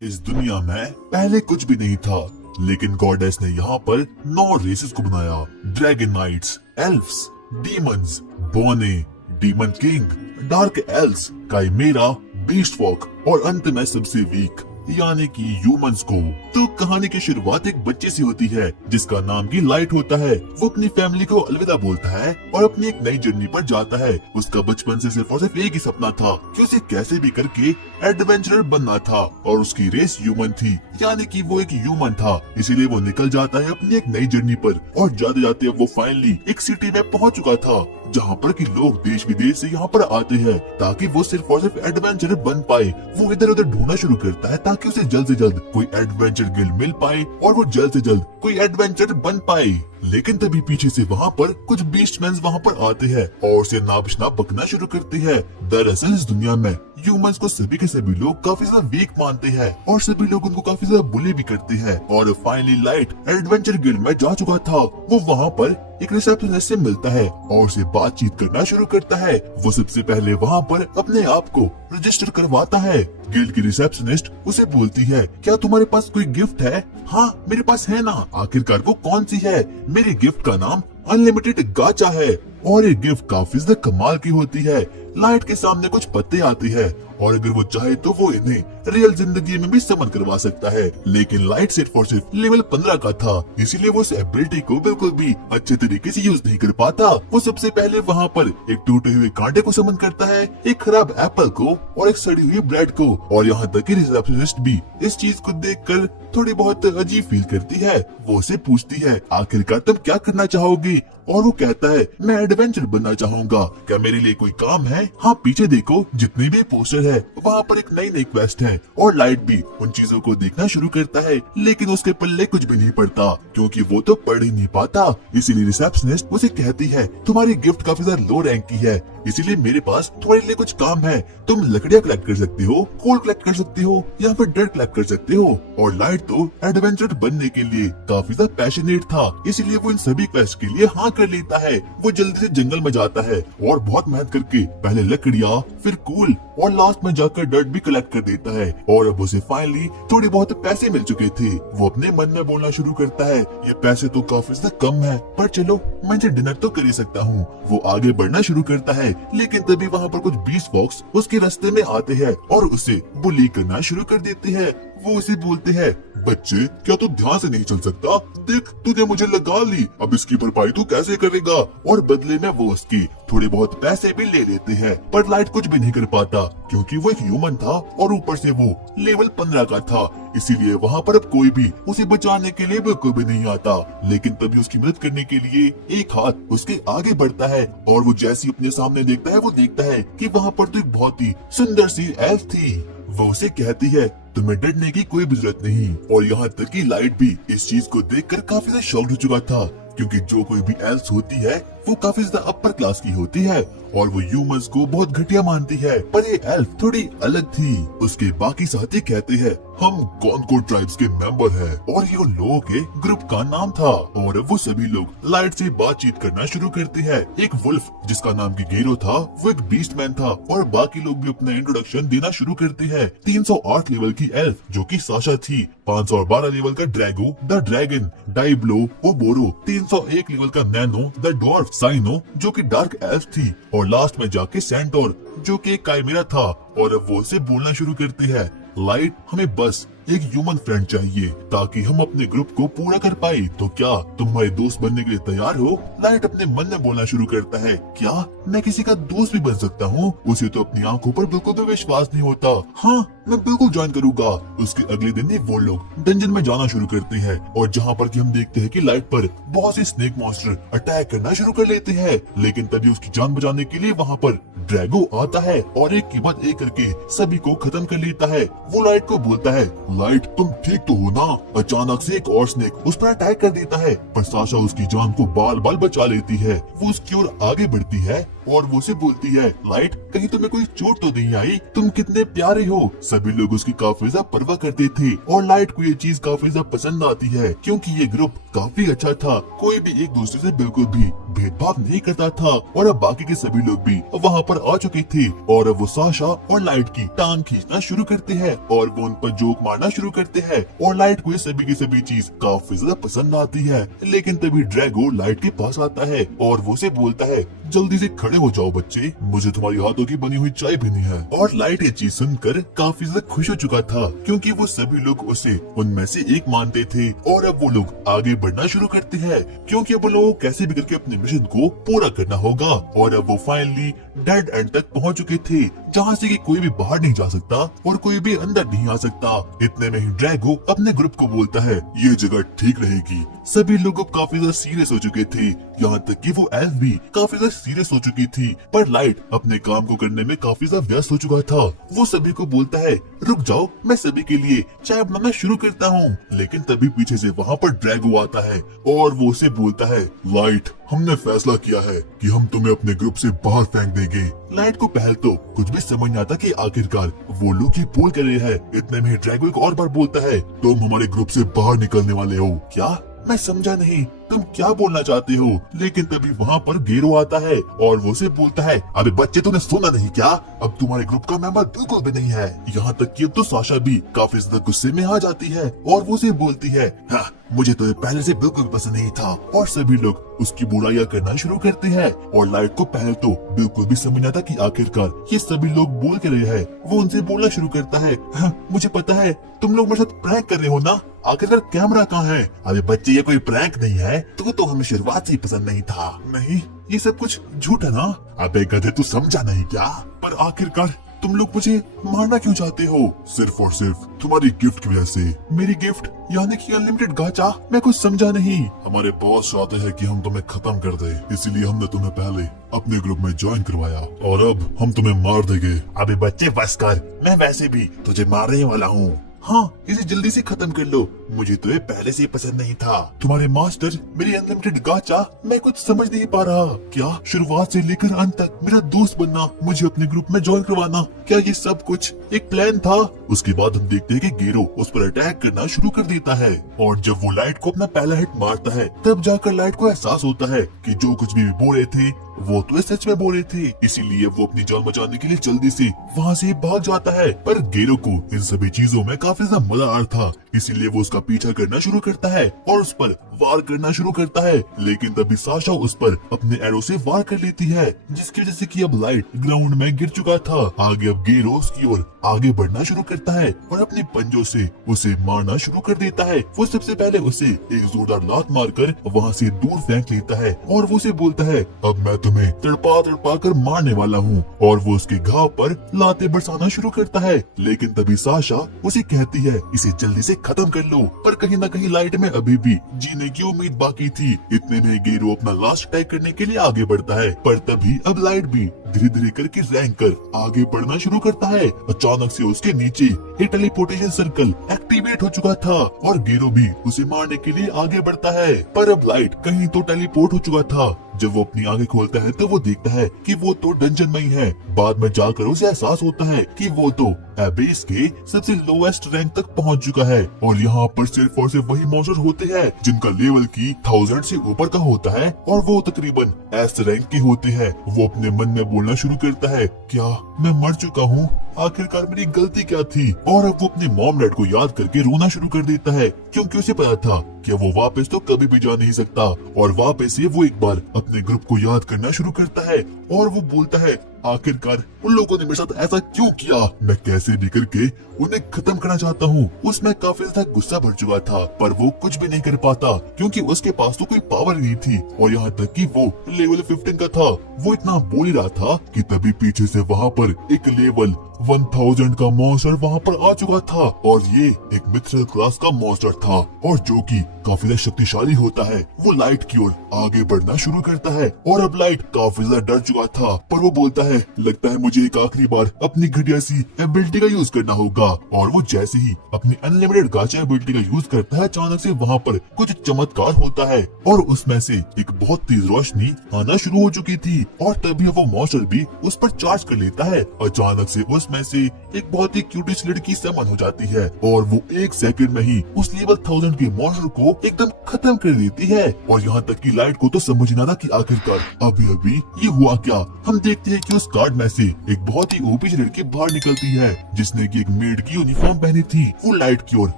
इस दुनिया में पहले कुछ भी नहीं था, लेकिन गॉडेस ने यहाँ पर 9 रेसेस को बनाया। ड्रैगन नाइट्स, एल्फ्स, डीमंस, बोने, demon king, dark elves, chimera, beast folk और अंत में सबसे वीक यानी कि ह्यूमंस को। तो कहानी की शुरुआत एक बच्चे से होती है जिसका नाम की लाइट होता है। वो अपनी फैमिली को अलविदा बोलता है और अपनी एक नई जर्नी पर जाता है। उसका बचपन से सिर्फ और सिर्फ एक ही सपना था कि उसे कैसे भी करके एडवेंचरर बनना था और उसकी रेस ह्यूमन थी, यानी कि वो एक ह्यूमन था। इसीलिए वो निकल जाता है अपनी एक नई जर्नी पर और जाते जाते वो फाइनली एक सिटी में पहुंच चुका था जहाँ पर कि लोग देश विदेश से यहाँ पर आते हैं ताकि वो सिर्फ और सिर्फ एडवेंचरर बन पाए। वो इधर उधर ढूंढना शुरू करता है ताकि उसे जल्द से जल्द कोई एडवेंचर गिल्ड मिल पाए और वो जल्द से जल्द कोई एडवेंचर बन पाए। लेकिन तभी पीछे से वहाँ पर कुछ बीस्टमैन वहाँ पर आते हैं और उसे नाप बकना शुरू करते हैं। दरअसल इस दुनिया में ह्यूमंस को सभी के सभी लोग काफी ज्यादा वीक मानते हैं और सभी लोग उनको काफी ज्यादा बुली भी करते हैं। और फाइनली लाइट एडवेंचर गिल्ड में जा चुका था। वो वहाँ पर एक रिसेप्शनिस्ट से मिलता है और उसे बातचीत करना शुरू करता है। वो सबसे पहले वहाँ पर अपने आप को रजिस्टर करवाता है। गिल्ड की रिसेप्शनिस्ट उसे बोलती है, क्या तुम्हारे पास कोई गिफ्ट है? हाँ मेरे पास है ना। आखिरकार वो कौन सी है? मेरी गिफ्ट का नाम अनलिमिटेड गाचा है और ये गिफ्ट काफी ज्यादा कमाल की होती है। लाइट के सामने कुछ पत्ते आती है और अगर वो चाहे तो वो इन्हें रियल जिंदगी में भी समन करवा सकता है, लेकिन लाइट सिर्फ और सिर्फ लेवल 15 का था, इसीलिए वो इस एबिलिटी को बिल्कुल भी अच्छे तरीके से यूज नहीं कर पाता। वो सबसे पहले वहाँ पर एक टूटे हुए कांटे को समन करता है, एक खराब एप्पल को और एक सड़ी हुई ब्रेड को। और यहाँ तक कि रिसेप्शनिस्ट भी इस चीज को देखकर थोड़ी बहुत अजीब फील करती है। वो उसे पूछती है, आखिरकार तुम क्या करना चाहोगी? और वो कहता है, मैं एडवेंचर बनना चाहूंगा, क्या मेरे लिए कोई काम है? हाँ पीछे देखो, जितने भी पोस्टर है वहाँ पर एक नई नई क्वेस्ट है। और लाइट भी उन चीजों को देखना शुरू करता है, लेकिन उसके पल्ले कुछ भी नहीं पड़ता क्योंकि वो तो पढ़ ही नहीं पाता। इसीलिए रिसेप्शनिस्ट उसे कहती है, तुम्हारी गिफ्ट काफी ज्यादा लो रैंक की है, इसीलिए मेरे पास तुम्हारे लिए कुछ काम है। तुम लकड़ियाँ कलेक्ट कर सकती हो, कोल कलेक्ट कर सकती हो या फिर डर्ट कलेक्ट कर सकते हो। और लाइट तो एडवेंचर बनने के लिए काफी ज्यादा पैशनेट था, इसीलिए वो इन सभी क्वेस्ट के लिए हाँ कर लेता है। वो जल्दी से जंगल में जाता है और बहुत मेहनत करके पहले लकड़ियाँ, फिर कोल और लास्ट में जाकर डर्ट भी कलेक्ट कर देता है। और अब उसे फाइनली थोड़े बहुत पैसे मिल चुके थे। वो अपने मन में बोलना शुरू करता है, ये पैसे तो काफी ज्यादा कम है, पर चलो मैं इसे डिनर तो कर ही सकता हूँ। वो आगे बढ़ना शुरू करता है, लेकिन तभी वहाँ पर कुछ बीस्ट फॉक्स उसके रास्ते में आते हैं और उसे बुली करना शुरू कर देते हैं। वो उसे बोलते हैं, बच्चे क्या तू ध्यान से नहीं चल सकता? देख तूने मुझे लगा ली, अब इसकी भरपाई तू कैसे करेगा? और बदले में वो उसकी थोड़े बहुत पैसे भी ले लेते हैं, पर लाइट कुछ भी नहीं कर पाता क्योंकि वो एक ह्यूमन था और ऊपर से वो लेवल 15 का था। इसीलिए वहाँ पर अब कोई भी उसे बचाने के लिए बिल्कुल भी नहीं आता। लेकिन तभी उसकी मदद करने के लिए एक हाथ उसके आगे बढ़ता है और वो जैसे अपने सामने देखता है, वो देखता है कि वहाँ पर तो एक बहुत ही सुंदर सी एल्फ थी। वो उसे कहती है, तुम्हें डरने की कोई भी जरूरत नहीं। और यहाँ तक कि लाइट भी इस चीज को देखकर काफी ज्यादा शॉक्ड हो चुका था क्योंकि जो कोई भी एल्फ होती है वो काफी ज्यादा अपर क्लास की होती है और वो ह्यूमंस को बहुत घटिया मानती है, पर ये एल्फ थोड़ी अलग थी। उसके बाकी साथी कहते हैं, हम कॉन्को ट्राइब्स के मेंबर हैं और ये उन लोगों के ग्रुप का नाम था। और वो सभी लोग लाइट से बातचीत करना शुरू करते हैं। एक वुल्फ जिसका नाम गिगेरो था, वो एक बीस्टमैन था और बाकी लोग भी अपना इंट्रोडक्शन देना शुरू करते हैं। 308 लेवल की एल्फ जो कि साशा थी, 512 लेवल का ड्रैगो द ड्रैगन, डाइब्लो वो बोरो, 301 लेवल का नैनो द डॉर्फ, साइनो जो कि डार्क एल्फ थी और लास्ट में जाके सेंटोर जो कि एक काइमेरा था। और अब वो उसे बोलना शुरू करती है, लाइट हमें बस एक ह्यूमन फ्रेंड चाहिए ताकि हम अपने ग्रुप को पूरा कर पाए, तो क्या तुम हमारे दोस्त बनने के लिए तैयार हो? लाइट अपने मन में बोलना शुरू करता है, क्या मैं किसी का दोस्त भी बन सकता हूँ? उसे तो अपनी आंखों पर बिल्कुल भी विश्वास नहीं होता। हाँ मैं बिल्कुल ज्वाइन करूंगा। उसके अगले दिन ही वो लोग डंजन में जाना शुरू करते हैं और जहाँ पर कि हम देखते हैं कि लाइट पर बहुत से स्नेक मॉन्स्टर अटैक करना शुरू कर लेते हैं, लेकिन तभी उसकी जान बचाने के लिए वहाँ पर ड्रैगो आता है और एक के बाद एक करके सभी को खत्म कर लेता है। वो लाइट को बोलता है, लाइट तुम ठीक तो हो ना? अचानक से एक और स्नेक उस पर अटैक कर देता है, पर साशा उसकी जान को बाल बाल बचा लेती है। वो उसकी ओर आगे बढ़ती है और वो उसे बोलती है, लाइट कहीं तुम्हें कोई चोट तो नहीं आई? तुम कितने प्यारे हो। सभी लोग उसकी काफी ज्यादा परवाह करते थे और लाइट को ये चीज काफी ज्यादा पसंद आती है क्योंकि ये ग्रुप काफी अच्छा था। कोई भी एक दूसरे से बिल्कुल भी भेदभाव नहीं करता था और अब बाकी के सभी लोग भी वहाँ पर आ चुके थे और अब वो साशा और लाइट की टांग खींचना शुरू करते हैं और वो उन पर जोक मारना शुरू करते हैं और लाइट को ये सभी की सभी चीज काफी ज्यादा पसंद आती है। लेकिन तभी ड्रैगो लाइट के पास आता है और वो उसे बोलता है, जल्दी से खड़े हो जाओ बच्चे, मुझे तुम्हारी हाथों की बनी हुई चाय पीनी है। और लाइट ये चीज सुनकर काफी ज्यादा खुश हो चुका था क्योंकि वो सभी लोग उसे उनमें से एक मानते थे। और अब वो लोग आगे बढ़ना शुरू करते हैं क्योंकि अब वो लोगों को कैसे भी करके अपने मिशन को पूरा करना होगा। और अब वो फाइनली डेड एंड तक पहुंच चुके थे जहां से कि कोई भी बाहर नहीं जा सकता और कोई भी अंदर नहीं आ सकता। इतने में ही ड्रैगो अपने ग्रुप को बोलता है, ये जगह ठीक रहेगी। सभी लोग काफी ज्यादा सीरियस हो चुके थे, यहाँ तक कि वो एल्फ भी काफी ज्यादा सीरियस हो चुकी थी। पर लाइट अपने काम को करने में काफी ज्यादा व्यस्त हो चुका था। वो सभी को बोलता है, रुक जाओ, मैं सभी के लिए चाय बनाना शुरू करता हूँ। लेकिन तभी पीछे से वहाँ पर ड्रैगो आता है और वो उसे बोलता है, लाइट, हमने फैसला किया है कि हम तुम्हें अपने ग्रुप से बाहर फेंक देंगे। लाइट को पहले तो कुछ भी समझ नहीं आता कि आखिरकार वो लोग ये बोल कर रहे हैं। इतने में ड्रैगो एक और बार बोलता है, तुम हमारे ग्रुप से बाहर निकलने वाले हो क्या? मैं समझा नहीं, तुम क्या बोलना चाहते हो? लेकिन तभी वहाँ पर गेरो आता है और वो से बोलता है, अबे बच्चे, तूने सुना नहीं क्या? अब तुम्हारे ग्रुप का मेंबर बिल्कुल भी नहीं है। यहाँ तक कि अब तो साशा भी काफी ज्यादा गुस्से में आ जाती है और वो से बोलती है, हाँ, मुझे तो ये पहले से बिल्कुल पसंद नहीं था। और सभी लोग उसकी बुराइयां करना शुरू करते हैं और लाइट को पहले तो बिल्कुल भी समझ नहीं आता कि आखिरकार ये सभी लोग बोल के रहे हैं। वो उनसे बोलना शुरू करता है, हाँ, मुझे पता है तुम लोग मेरे साथ प्रैंक कर रहे हो ना, आखिरकार कैमरा कहाँ है? अरे बच्चे, ये कोई प्रैंक नहीं है, तो हमें शुरुआत से ही पसंद नहीं था। नहीं, ये सब कुछ झूठ है ना? अबे गधे, तू समझा नहीं क्या? पर आखिरकार तुम लोग मुझे मारना क्यों चाहते हो? सिर्फ और सिर्फ तुम्हारी गिफ्ट की वजह से। मेरी गिफ्ट यानी कि अनलिमिटेड गाचा? मैं कुछ समझा नहीं। हमारे बॉस चाहते हैं कि हम तुम्हें खत्म कर दे, इसीलिए हमने तुम्हें पहले अपने ग्रुप में ज्वाइन करवाया और अब हम तुम्हें मार देंगे। अबे बच्चे बस कर, मैं वैसे भी तुझे मारने वाला हूँ। हाँ, इसे जल्दी से खत्म कर लो, मुझे तो ये पहले से ही पसंद नहीं था। तुम्हारे मास्टर, मेरी अनलिमिटेड गाचा, मैं कुछ समझ नहीं पा रहा। क्या शुरुआत से लेकर अंत तक मेरा दोस्त बनना, मुझे अपने ग्रुप में ज्वाइन करवाना, क्या ये सब कुछ एक प्लान था? उसके बाद हम देखते हैं कि गेरो उस पर अटैक करना शुरू कर देता है और जब वो लाइट को अपना पहला हिट मारता है तब जाकर लाइट को एहसास होता है कि जो कुछ भी बोल रहे थे वो तो सच में बोले थे। इसीलिए वो अपनी जान बचाने के लिए जल्दी से वहाँ से भाग जाता है। पर गेरो को इन सभी चीजों में काफी ज्यादा मजा आ रहा था, इसीलिए वो उसका पीछा करना शुरू करता है और उस पर वार करना शुरू करता है। लेकिन तभी साशा उस पर अपने एरो से वार कर लेती है, जिसकी वजह से कि अब लाइट ग्राउंड में गिर चुका था। आगे अब गेरो उसकी ओर आगे बढ़ना शुरू करता है और अपने पंजों से उसे मारना शुरू कर देता है। वो सबसे पहले उसे एक जोरदार लात मारकर वहाँ से दूर फेंक लेता है और वो उसे बोलता है, अब मैं तुम्हें तड़पा तड़पा कर मारने वाला हूँ। और वो उसके घाव पर लाते बरसाना शुरू करता है। लेकिन तभी साशा उसे कहती है, इसे जल्दी से खत्म कर लो। पर कहीं न कहीं लाइट में अभी भी जीने की उम्मीद बाकी थी। इतने में गेरो अपना लास्ट अटैक करने के लिए आगे बढ़ता है, पर तभी अब लाइट भी धीरे धीरे करके रैंक कर आगे बढ़ना शुरू करता है। अचानक से उसके नीचे एक टेलीपोर्टेशन सर्कल एक्टिवेट हो चुका था और गेरो भी उसे मारने के लिए आगे बढ़ता है। पर अब लाइट कहीं तो टेलीपोर्ट हो चुका था। जब वो अपनी आंखें खोलता है तो वो देखता है कि वो तो डंजन में ही है। बाद में जाकर उसे एहसास होता है कि वो तो एबेस के सबसे लोएस्ट रैंक तक पहुंच चुका है और यहाँ पर सिर्फ और सिर्फ वही मॉन्स्टर होते हैं जिनका लेवल की 1000 से ऊपर का होता है और वो तकरीबन एस रैंक के होते हैं। वो अपने मन में बोलना शुरू करता है, क्या मैं मर चुका हूँ? आखिरकार मेरी गलती क्या थी? और अब वो अपने मॉम डैड को याद करके रोना शुरू कर देता है क्योंकि उसे पता था कि वो वापस तो कभी भी जा नहीं सकता। और वापस से वो एक बार अपने ग्रुप को याद करना शुरू करता है और वो बोलता है, आखिरकार उन लोगों ने मेरे साथ ऐसा क्यों किया? मैं कैसे भी करके उन्हें खत्म करना चाहता हूँ। उसमें काफी ज्यादा गुस्सा भर चुका था पर वो कुछ भी नहीं कर पाता क्योंकि उसके पास तो कोई पावर नहीं थी और यहाँ तक कि वो लेवल 15 का था। वो इतना बोल ही रहा था कि तभी पीछे से वहाँ पर एक लेवल 1000 का मॉन्स्टर वहाँ पर आ चुका था और ये एक मिथ्रल क्लास का मॉन्स्टर था और जो कि काफी ज्यादा शक्तिशाली होता है। वो लाइट की ओर आगे बढ़ना शुरू करता है और अब लाइट काफी ज्यादा डर चुका था पर वो बोलता है, लगता है मुझे एक आखिरी बार अपनी घटिया सी एबिलिटी का यूज करना होगा। और वो जैसे ही अपनी अनलिमिटेड गाचा एबिलिटी का यूज करता है अचानक से वहाँ पर कुछ चमत्कार होता है और उसमें से एक बहुत तेज रोशनी आना शुरू हो चुकी थी और तभी वो मॉन्स्टर भी उस पर चार्ज कर लेता है। अचानक से उसमें से एक बहुत ही क्यूटिश लड़की समन हो जाती है और वो एक सेकंड में ही उस लेवल 1000 के मॉन्स्टर को को एकदम खत्म कर देती है। और यहाँ तक कि लाइट को तो समझ ना था कि आखिरकार अभी अभी ये हुआ क्या। हम देखते हैं कि उस कार्ड में से एक बहुत ही ओपी लड़की बाहर निकलती है जिसने की एक मेड की यूनिफॉर्म पहनी थी। वो लाइट की ओर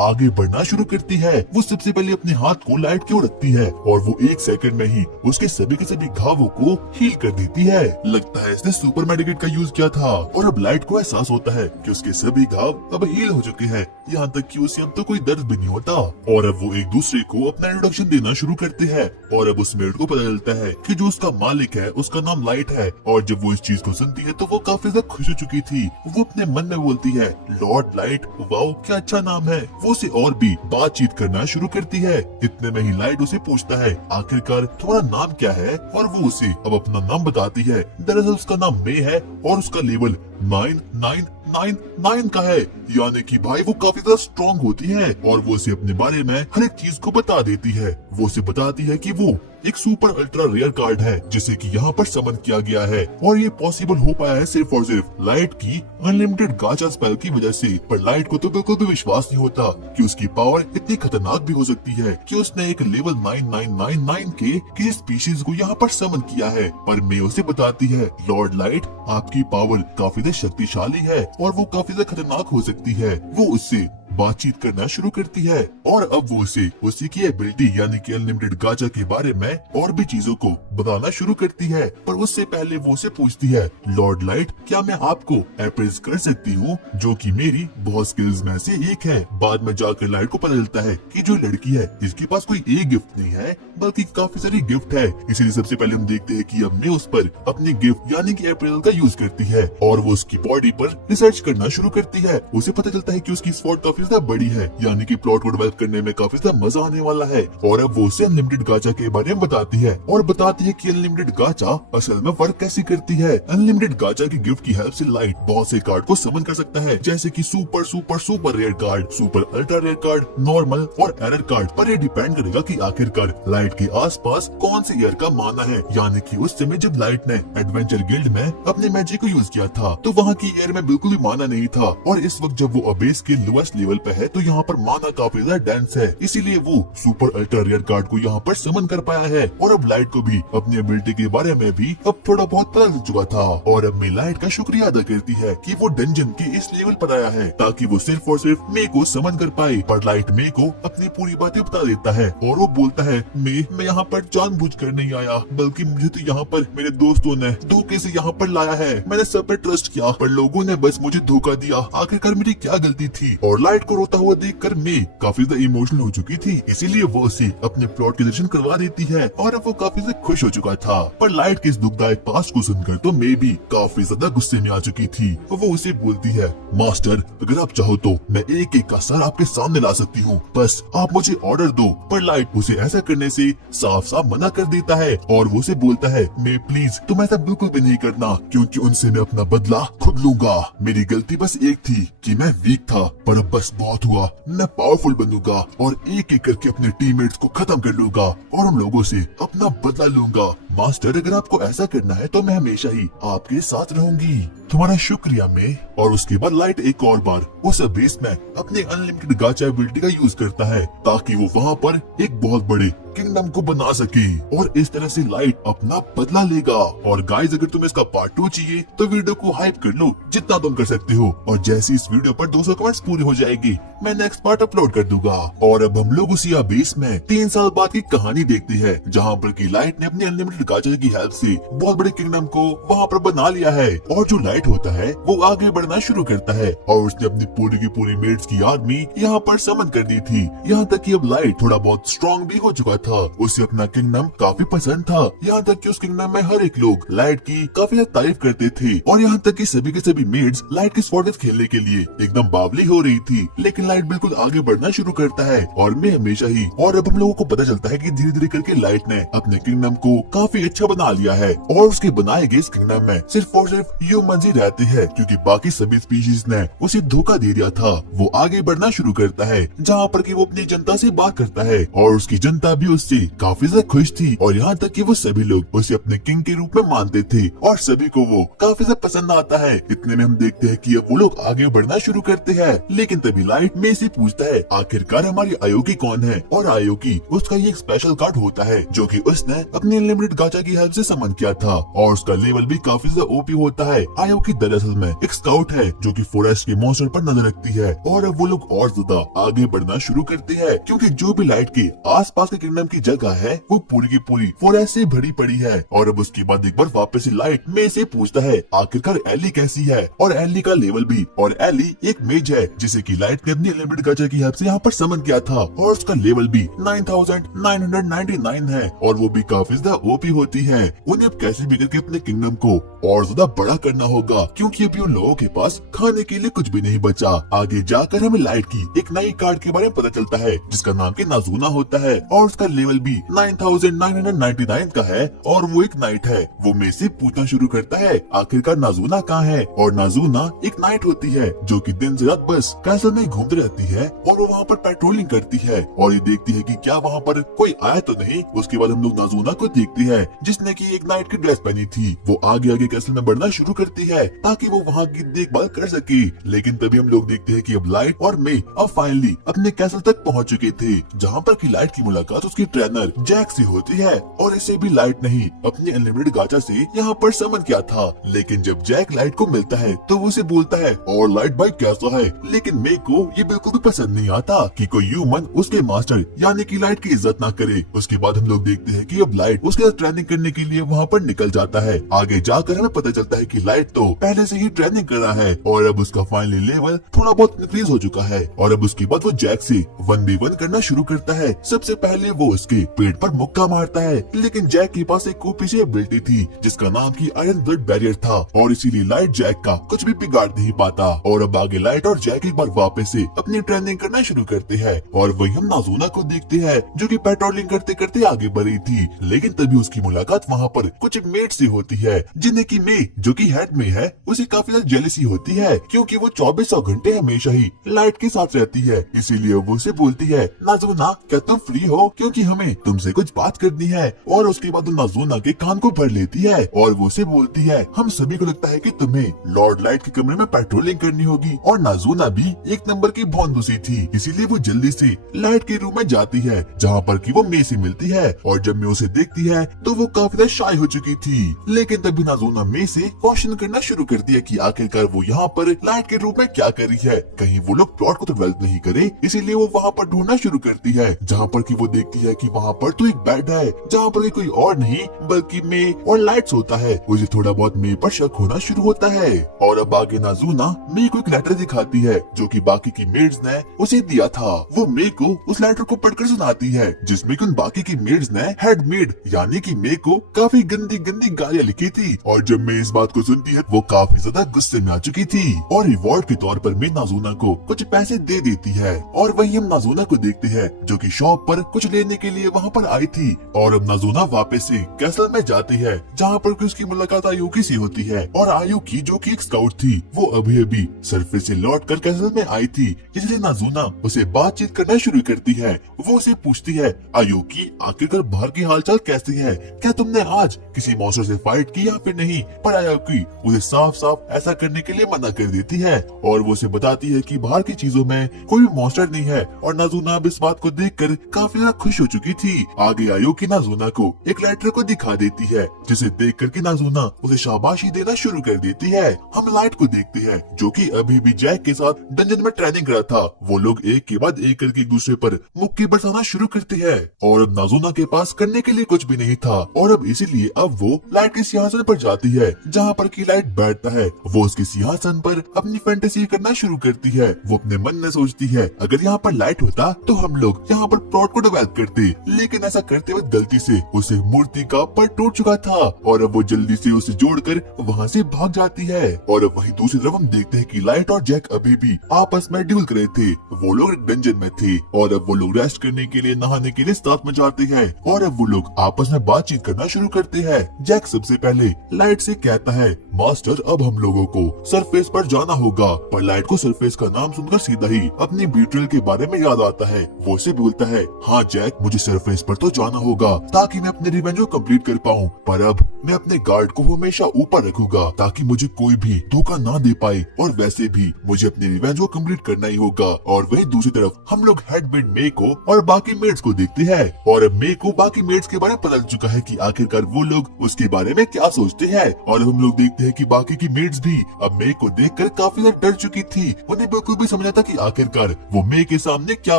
आगे बढ़ना शुरू करती है। वो सबसे पहले अपने हाथ को लाइट की ओर रखती है और वो 1 सेकंड में ही उसके सभी के सभी घावों को हील कर देती है। लगता है इसने सुपर मेडिकेट का यूज किया था और अब लाइट को एहसास होता है कि उसके सभी घाव अब हील हो चुके हैं। यहाँ तक कि उसे अब तो कोई दर्द भी नहीं होता। और अब वो एक दूसरे को अपना इंट्रोडक्शन देना शुरू करते हैं और अब उस मेड को पता चलता है कि जो उसका मालिक है उसका नाम लाइट है। और जब वो इस चीज को सुनती है तो वो काफी ज्यादा खुश हो चुकी थी। वो अपने मन में बोलती है, लॉर्ड लाइट, वाओ क्या अच्छा नाम है। वो उसे और भी बातचीत करना शुरू करती है। इतने में ही लाइट उसे पूछता है, आखिरकार तुम्हारा नाम क्या है। और वो उसे अब अपना नाम बताती है। दरअसल उसका नाम मे है और उसका लेवल 9999 का है, यानी कि भाई वो काफी ज्यादा स्ट्रॉन्ग होती है। और वो उसे अपने बारे में हर एक चीज को बता देती है। वो उसे बताती है कि वो एक सुपर अल्ट्रा रेयर कार्ड है जिसे कि यहाँ पर समन किया गया है और ये पॉसिबल हो पाया है सिर्फ और सिर्फ लाइट की अनलिमिटेड गाचा स्पेल की वजह से। पर लाइट को तो बिल्कुल भी विश्वास नहीं होता कि उसकी पावर इतनी खतरनाक भी हो सकती है कि उसने एक लेवल 9999 के किसी स्पीशीज को यहाँ पर समन किया है। पर मे उसे बताती है, लॉर्ड लाइट, आपकी पावर काफी ज्यादा शक्तिशाली है और वो काफी ज्यादा खतरनाक हो सकती है। वो उससे बातचीत करना शुरू करती है और अब वो उसे उसी की एबिलिटी यानी कि अनलिमिटेड गाचा के बारे में और भी चीजों को बताना शुरू करती है। पर उससे पहले वो उसे पूछती है, लॉर्ड लाइट, क्या मैं आपको अप्रेज कर सकती हूँ, जो कि मेरी बहुत स्किल्स में से एक है। बाद में जाकर लाइट को पता चलता है कि जो लड़की है इसके पास कोई एक गिफ्ट नहीं है बल्कि काफी सारी गिफ्ट है। इसीलिए सबसे पहले हम देखते हैं कि अब मैं उस पर अपनी गिफ्ट यानी कि अप्रेजल का यूज करती है और वो उसकी बॉडी पर रिसर्च करना शुरू करती है। उसे पता चलता है कि उसकी स्वॉर्ड काफी ज्यादा बड़ी है, यानी कि प्लॉट को डेवलप करने में काफी ज्यादा मजा आने वाला है। और अब वो उसे अनलिमिटेड गाचा के बारे में बताती है और बताती है कि अनलिमिटेड गाचा असल में वर्क कैसे करती है। अनलिमिटेड गाचा की गिफ्ट की हेल्प से लाइट बहुत से कार्ड को समन कर सकता है, जैसे कि super super super rare card, super ultra rare card, normal और एरर कार्ड। पर ये डिपेंड करेगा कि आखिरकार लाइट के आसपास कौन से ईयर का माना है। यानी कि उस समय जब लाइट ने एडवेंचर गिल्ड में अपने मैजिक को यूज किया था तो वहाँ की ईयर में बिल्कुल भी माना नहीं था। और इस वक्त जब वो अबेस के लोएस्ट लेवल पे है तो यहाँ पर माना काफी ज्यादा डेंस है, इसीलिए वो सुपर अल्ट्रा रेयर कार्ड को यहाँ पर समन कर पाया है। और अब लाइट को भी अपनी एबिलिटी के बारे में भी अब थोड़ा बहुत पता चल चुका था। और अब मैं लाइट का शुक्रिया अदा करती है कि वो डंजन के इस लेवल पर आया है ताकि वो सिर्फ और सिर्फ मे को समन कर पाए। पर लाइट मे को अपनी पूरी बातें बता देता है और वो बोलता है, मैं यहाँ पर जानबूझकर नहीं आया, बल्कि मुझे तो यहाँ पर मेरे दोस्तों ने धोखे से यहाँ पर लाया है। मैंने सब पर ट्रस्ट किया पर लोगों ने बस मुझे धोखा दिया। आखिरकार मेरी क्या गलती थी। और लाइट को रोता हुआ देखकर मे काफी ज्यादा इमोशनल हो चुकी थी, इसीलिए वो उसे अपने प्लॉट के दर्शन करवा देती है और अब वो काफी ज्यादा खुश हो चुका था। पर लाइट के इस दुखदायक पास्ट को सुनकर तो मे भी काफी ज्यादा गुस्से में आ चुकी थी। वो उसे बोलती है, मास्टर, अगर आप चाहो तो मैं एक एक का सर आपके सामने ला सकती हूँ, बस आप मुझे ऑर्डर दो। पर लाइट उसे ऐसा करने से साफ साफ मना कर देता है और वो उसे बोलता है, मे प्लीज तुम ऐसा बिल्कुल भी नहीं करना, क्योंकि उनसे मैं अपना बदला खुद लूंगा। मेरी गलती बस एक थी कि मैं वीक था, पर अब बस बहुत हुआ। मैं पावरफुल बनूंगा और एक एक करके अपने टीममेट्स को खत्म कर लूंगा और उन लोगों से अपना बदला लूंगा। मास्टर, अगर आपको ऐसा करना है तो मैं हमेशा ही आपके साथ रहूंगी। तुम्हारा शुक्रिया में। और उसके बाद लाइट एक और बार उस बेस में अपने अनलिमिटेड गाचा एबिलिटी का यूज करता है ताकि वो वहाँ पर एक बहुत बड़े किंगडम को बना सके और इस तरह से लाइट अपना बदला लेगा। और गाइस, अगर तुम्हें इसका पार्ट 2 चाहिए तो वीडियो को हाइप कर लो जितना तुम कर सकते हो और जैसे इस वीडियो पर 200 कमेंट्स पूरे हो जाएंगे मैं नेक्स्ट पार्ट अपलोड कर दूंगा। और अब हम लोग उसी बेस में 3 साल बाद की कहानी देखते हैं जहाँ पर की लाइट ने अपने अनलिमिटेड गाचा की हेल्प से बहुत बड़े किंगडम को वहाँ पर बना लिया है। और जो लाइट होता है वो आगे बढ़ना शुरू करता है और उसने अपनी पूरी की पूरी मेट्स की आर्मी यहाँ पर समन कर दी थी। यहाँ तक कि अब लाइट थोड़ा बहुत स्ट्रॉन्ग भी हो चुका था। उसे अपना किंगडम काफी पसंद था, यहाँ तक कि उस किंगडम में हर एक लोग लाइट की काफी ज्यादा तारीफ करते थे और यहाँ तक कि सभी के सभी मेड्स लाइट के स्वॉर्ड खेलने के लिए एकदम बावली हो रही थी। लेकिन लाइट बिल्कुल आगे बढ़ना शुरू करता है और मैं हमेशा ही। और अब हम लोगों को पता चलता है कि धीरे धीरे करके लाइट ने अपने किंगडम को काफी अच्छा बना लिया है और उसके बनाए गए इस किंगडम में सिर्फ और सिर्फ ह्यूमंस बिजी रहते हैं क्योंकि बाकी सभी स्पीशीज ने उसे धोखा दे दिया था। वो आगे बढ़ना शुरू करता है जहाँ पर कि वो अपनी जनता से बात करता है और उसकी जनता भी उससे काफी ज्यादा खुश थी और यहाँ तक कि वो सभी लोग उसे अपने किंग के रूप में मानते थे और सभी को वो काफी ज्यादा पसंद आता है। इतने में हम देखते हैं कि अब वो लोग आगे बढ़ना शुरू करते हैं, लेकिन तभी लाइट में से पूछता है आखिरकार हमारी आयोकी कौन है, और आयोकी उसका ये एक स्पेशल कार्ड होता है जो कि उसने अपने अनलिमिटेड गाचा की हेल्प से समन किया था और उसका लेवल भी काफी ज्यादा ओपी होता है। आयोकी दरअसल में एक स्काउट है जो कि फॉरेस्ट के मॉन्स्टर पर नजर रखती है और अब वो लोग और ज्यादा आगे बढ़ना शुरू करते हैं क्योंकि जो भी लाइट के आसपास के किंगडम की जगह है वो पूरी की पूरी फॉरेस्ट से भरी पड़ी है। और अब उसके बाद एक बार वापस से लाइट में से पूछता है आखिरकार एली कैसी है, और एली का लेवल भी, और एली एक मेज है जिसे की लाइट ने अपनी अनलिमिटेड गाचा की हेल्प से यहाँ पर समन किया था और उसका लेवल भी 9999 है और वो भी काफी ज्यादा ओपी होती है। उन्हें अब कैसे भी करके अपने किंगडम को और ज्यादा बड़ा करना होगा क्योंकि अभी उन लोगों के पास खाने के लिए कुछ भी नहीं बचा। आगे जाकर हमें लाइट की एक नई कार्ड के बारे में पता चलता है जिसका नाम की नाजुना होता है और उसका लेवल भी 9999 का है और वो एक नाइट है। वो में से पूछना शुरू करता है आखिरकार नाजुना कहाँ है, और नाजुना एक नाइट होती है जो कि दिन से रात बस कैसल में घूमती रहती है और वो वहाँ पर पेट्रोलिंग करती है और ये देखती है कि क्या वहाँ पर कोई आया तो नहीं। उसके बाद हम लोग नाजुना को देखते हैं जिसने की एक नाइट की ड्रेस पहनी थी। वो आगे आगे कैसल में बढ़ना शुरू करती है ताकि वो वहाँ की देखभाल कर सके, लेकिन तभी हम लोग देखते हैं कि अब लाइट और मे अब फाइनली अपने कैसल तक पहुँच चुके थे जहाँ पर की लाइट की मुलाकात उसकी ट्रेनर जैक से होती है और इसे भी लाइट नहीं अपने अनलिमिटेड गाचा से यहाँ पर समन किया था। लेकिन जब जैक लाइट को मिलता है तो वो उसे बोलता है और लाइट भाई कैसा है, लेकिन मे को ये बिल्कुल भी पसंद नहीं आता कि कोई ह्यूमन उसके मास्टर यानी कि लाइट की इज्जत ना करे। उसके बाद हम लोग देखते हैं कि अब लाइट उसके साथ ट्रेनिंग करने के लिए वहाँ पर निकल जाता है। आगे जाकर हमें पता चलता है कि लाइट तो पहले से ही ट्रेनिंग कर रहा है और अब उसका फाइनली लेवल थोड़ा बहुत इंक्रीज हो चुका है और अब उसके बाद वो जैक से 1v1 करना शुरू करता है। सबसे पहले वो उसके पेट पर मुक्का मारता है, लेकिन जैक के पास एक ओपी एबिलिटी थी जिसका नाम की आयरन ब्लड बैरियर था और इसीलिए लाइट जैक का कुछ भी बिगाड़ नहीं पाता। और अब आगे लाइट और जैक एक बार वापस से अपनी ट्रेनिंग करना शुरू करते हैं और वही हम नाजुना को देखते हैं जो कि पेट्रोलिंग करते करते आगे बढ़ रही थी। लेकिन तभी उसकी मुलाकात वहाँ पर कुछ मेट से होती है जिन्हें की मे जो कि हेड में है उसे काफी ज्यादा जेलसी होती है क्योंकि वो 2400 घंटे हमेशा ही लाइट के साथ रहती है। इसीलिए वो उसे बोलती है नाजुना क्या तुम फ्री हो, क्योंकि हमें तुमसे कुछ बात करनी है। और उसके बाद नाजुना के कान को भर लेती है और वो उसे बोलती है हम सभी को लगता है कि तुम्हें लॉर्ड लाइट के कमरे में पेट्रोलिंग करनी होगी। और नाजुना भी एक नंबर की भौंदूसी थी, इसीलिए वो जल्दी से लाइट के रूम में जाती है जहाँ पर कि वो मे से मिलती है और जब मे उसे देखती है तो वो काफी ज्यादा शाय हो चुकी थी। लेकिन तभी नाजुना मे से क्वेश्चन करना शुरू कर दिया कि आखिरकार वो यहाँ पर लाइट के रूप में क्या कर रही है, कहीं वो लोग प्लॉट को तो गलत नहीं करे। इसीलिए वो वहाँ पर ढूंढना शुरू करती है जहाँ पर कि वो देखती है कि वहाँ पर तो एक बेड है जहाँ पर कोई और नहीं बल्कि मे और लाइट्स होता है। उसे थोड़ा बहुत मे पर शक होना शुरू होता है और अब आगे नाजुना मे को एक लेटर दिखाती है जो कि बाकी की मेड्स ने उसे दिया था। वो मे को उस लेटर को पढ़कर सुनाती है जिसमें कि उन बाकी की मेड्स ने हेड मेड यानी कि मे को काफी गंदी गंदी गालियाँ लिखी थी। और जब मे इस बात को सुनती है वो काफी ज्यादा गुस्से में आ चुकी थी और रिवॉर्ड के तौर पर मे नाजुना को कुछ पैसे दे देती है। और वही हम नाजुना को देखते हैं जो कि शॉप पर कुछ लेने के लिए वहाँ पर आई थी। और अब नाजुना वापस से कैसल में जाती है जहाँ पर उसकी मुलाकात आयुकी से होती है और आयुकी जो कि एक स्काउट थी वो अभी अभी सरफेस से लौट कर कैसल में आई थी, इसलिए नाजुना उसे बातचीत करना शुरू करती है। वो उसे पूछती है आयुकी आखिरकार बाहर की हालचाल कैसी है, क्या तुमने आज किसी मॉन्स्टर से फाइट की या फिर नहीं। पर आयुकी उसे साफ साफ ऐसा करने के लिए मना कर देती है और वो उसे बताती है कि बाहर की चीजों में कोई भी मॉन्स्टर नहीं है। और नाजुना अब इस बात को देखकर काफी ज्यादा खुश हो चुकी थी। आगे आयुकी नाजुना को एक लेटर को दिखा देती है जिसे देख करके नाजुना उसे शाबाशी देना शुरू कर देती है। हम लाइट को देखते हैं जो कि अभी भी जैक के साथ डंजन में ट्रेनिंग कर रहा था। वो लोग एक के बाद एक करके एक दूसरे पर मुक्के बरसाना शुरू करते हैं और अब नाजुना के पास करने के लिए कुछ भी नहीं था और अब इसीलिए अब वो लाइट के सिंहासन पर जाती है जहाँ पर की लाइट बैठता है। वो उसके सिंहासन पर अपनी फैंटेसी करना शुरू करती है। वो अपने मन में सोचती है अगर यहाँ पर लाइट होता तो हम लोग यहाँ पर प्लॉट को डेवलप करते, लेकिन ऐसा करते वक्त गलती से उसे मूर्ति का पर टूट चुका था और अब वो जल्दी से उसे जोड़कर वहाँ से भाग जाती है। और अब वहीं दूसरी तरफ हम देखते हैं कि लाइट और जैक अभी भी आपस में ड्यूल कर रहे थे। वो लोग डंजन में थे और अब वो लोग रेस्ट करने के लिए नहाने के लिए साथ में जाते हैं और अब वो लोग आपस में बातचीत करना शुरू करते हैं। जैक सबसे पहले लाइट से कहता है मास्टर अब हम लोगों को सरफेस पर जाना होगा। पर लाइट को सरफेस का नाम सुनकर सीधा ही अपनी बीट्रेल के बारे में याद आता है। वो उसे बोलता है, हाँ जैक, मुझे सरफेस पर तो जाना होगा ताकि मैं अपने रिवेंज को कंप्लीट कर पाऊँ, पर अब मैं अपने गार्ड को हमेशा ऊपर रखूंगा ताकि मुझे कोई भी धोखा ना दे पाए। और वैसे भी मुझे अपने रिवेंज को कंप्लीट करना ही होगा। और वहीं दूसरी तरफ हम लोग हेडमेड मे को और बाकी मेड्स को देखते हैं और अब मे को बाकी मेड्स के बारे में पता चल चुका है कि आखिरकार वो लोग उसके बारे में क्या सोचते हैं। और हम लोग देखते हैं कि बाकी की मेड्स भी अब मे को देखकर काफी ज्यादा डर चुकी थी। उन्हें बिल्कुल भी समझ आता कि आखिरकार वो मे के सामने क्या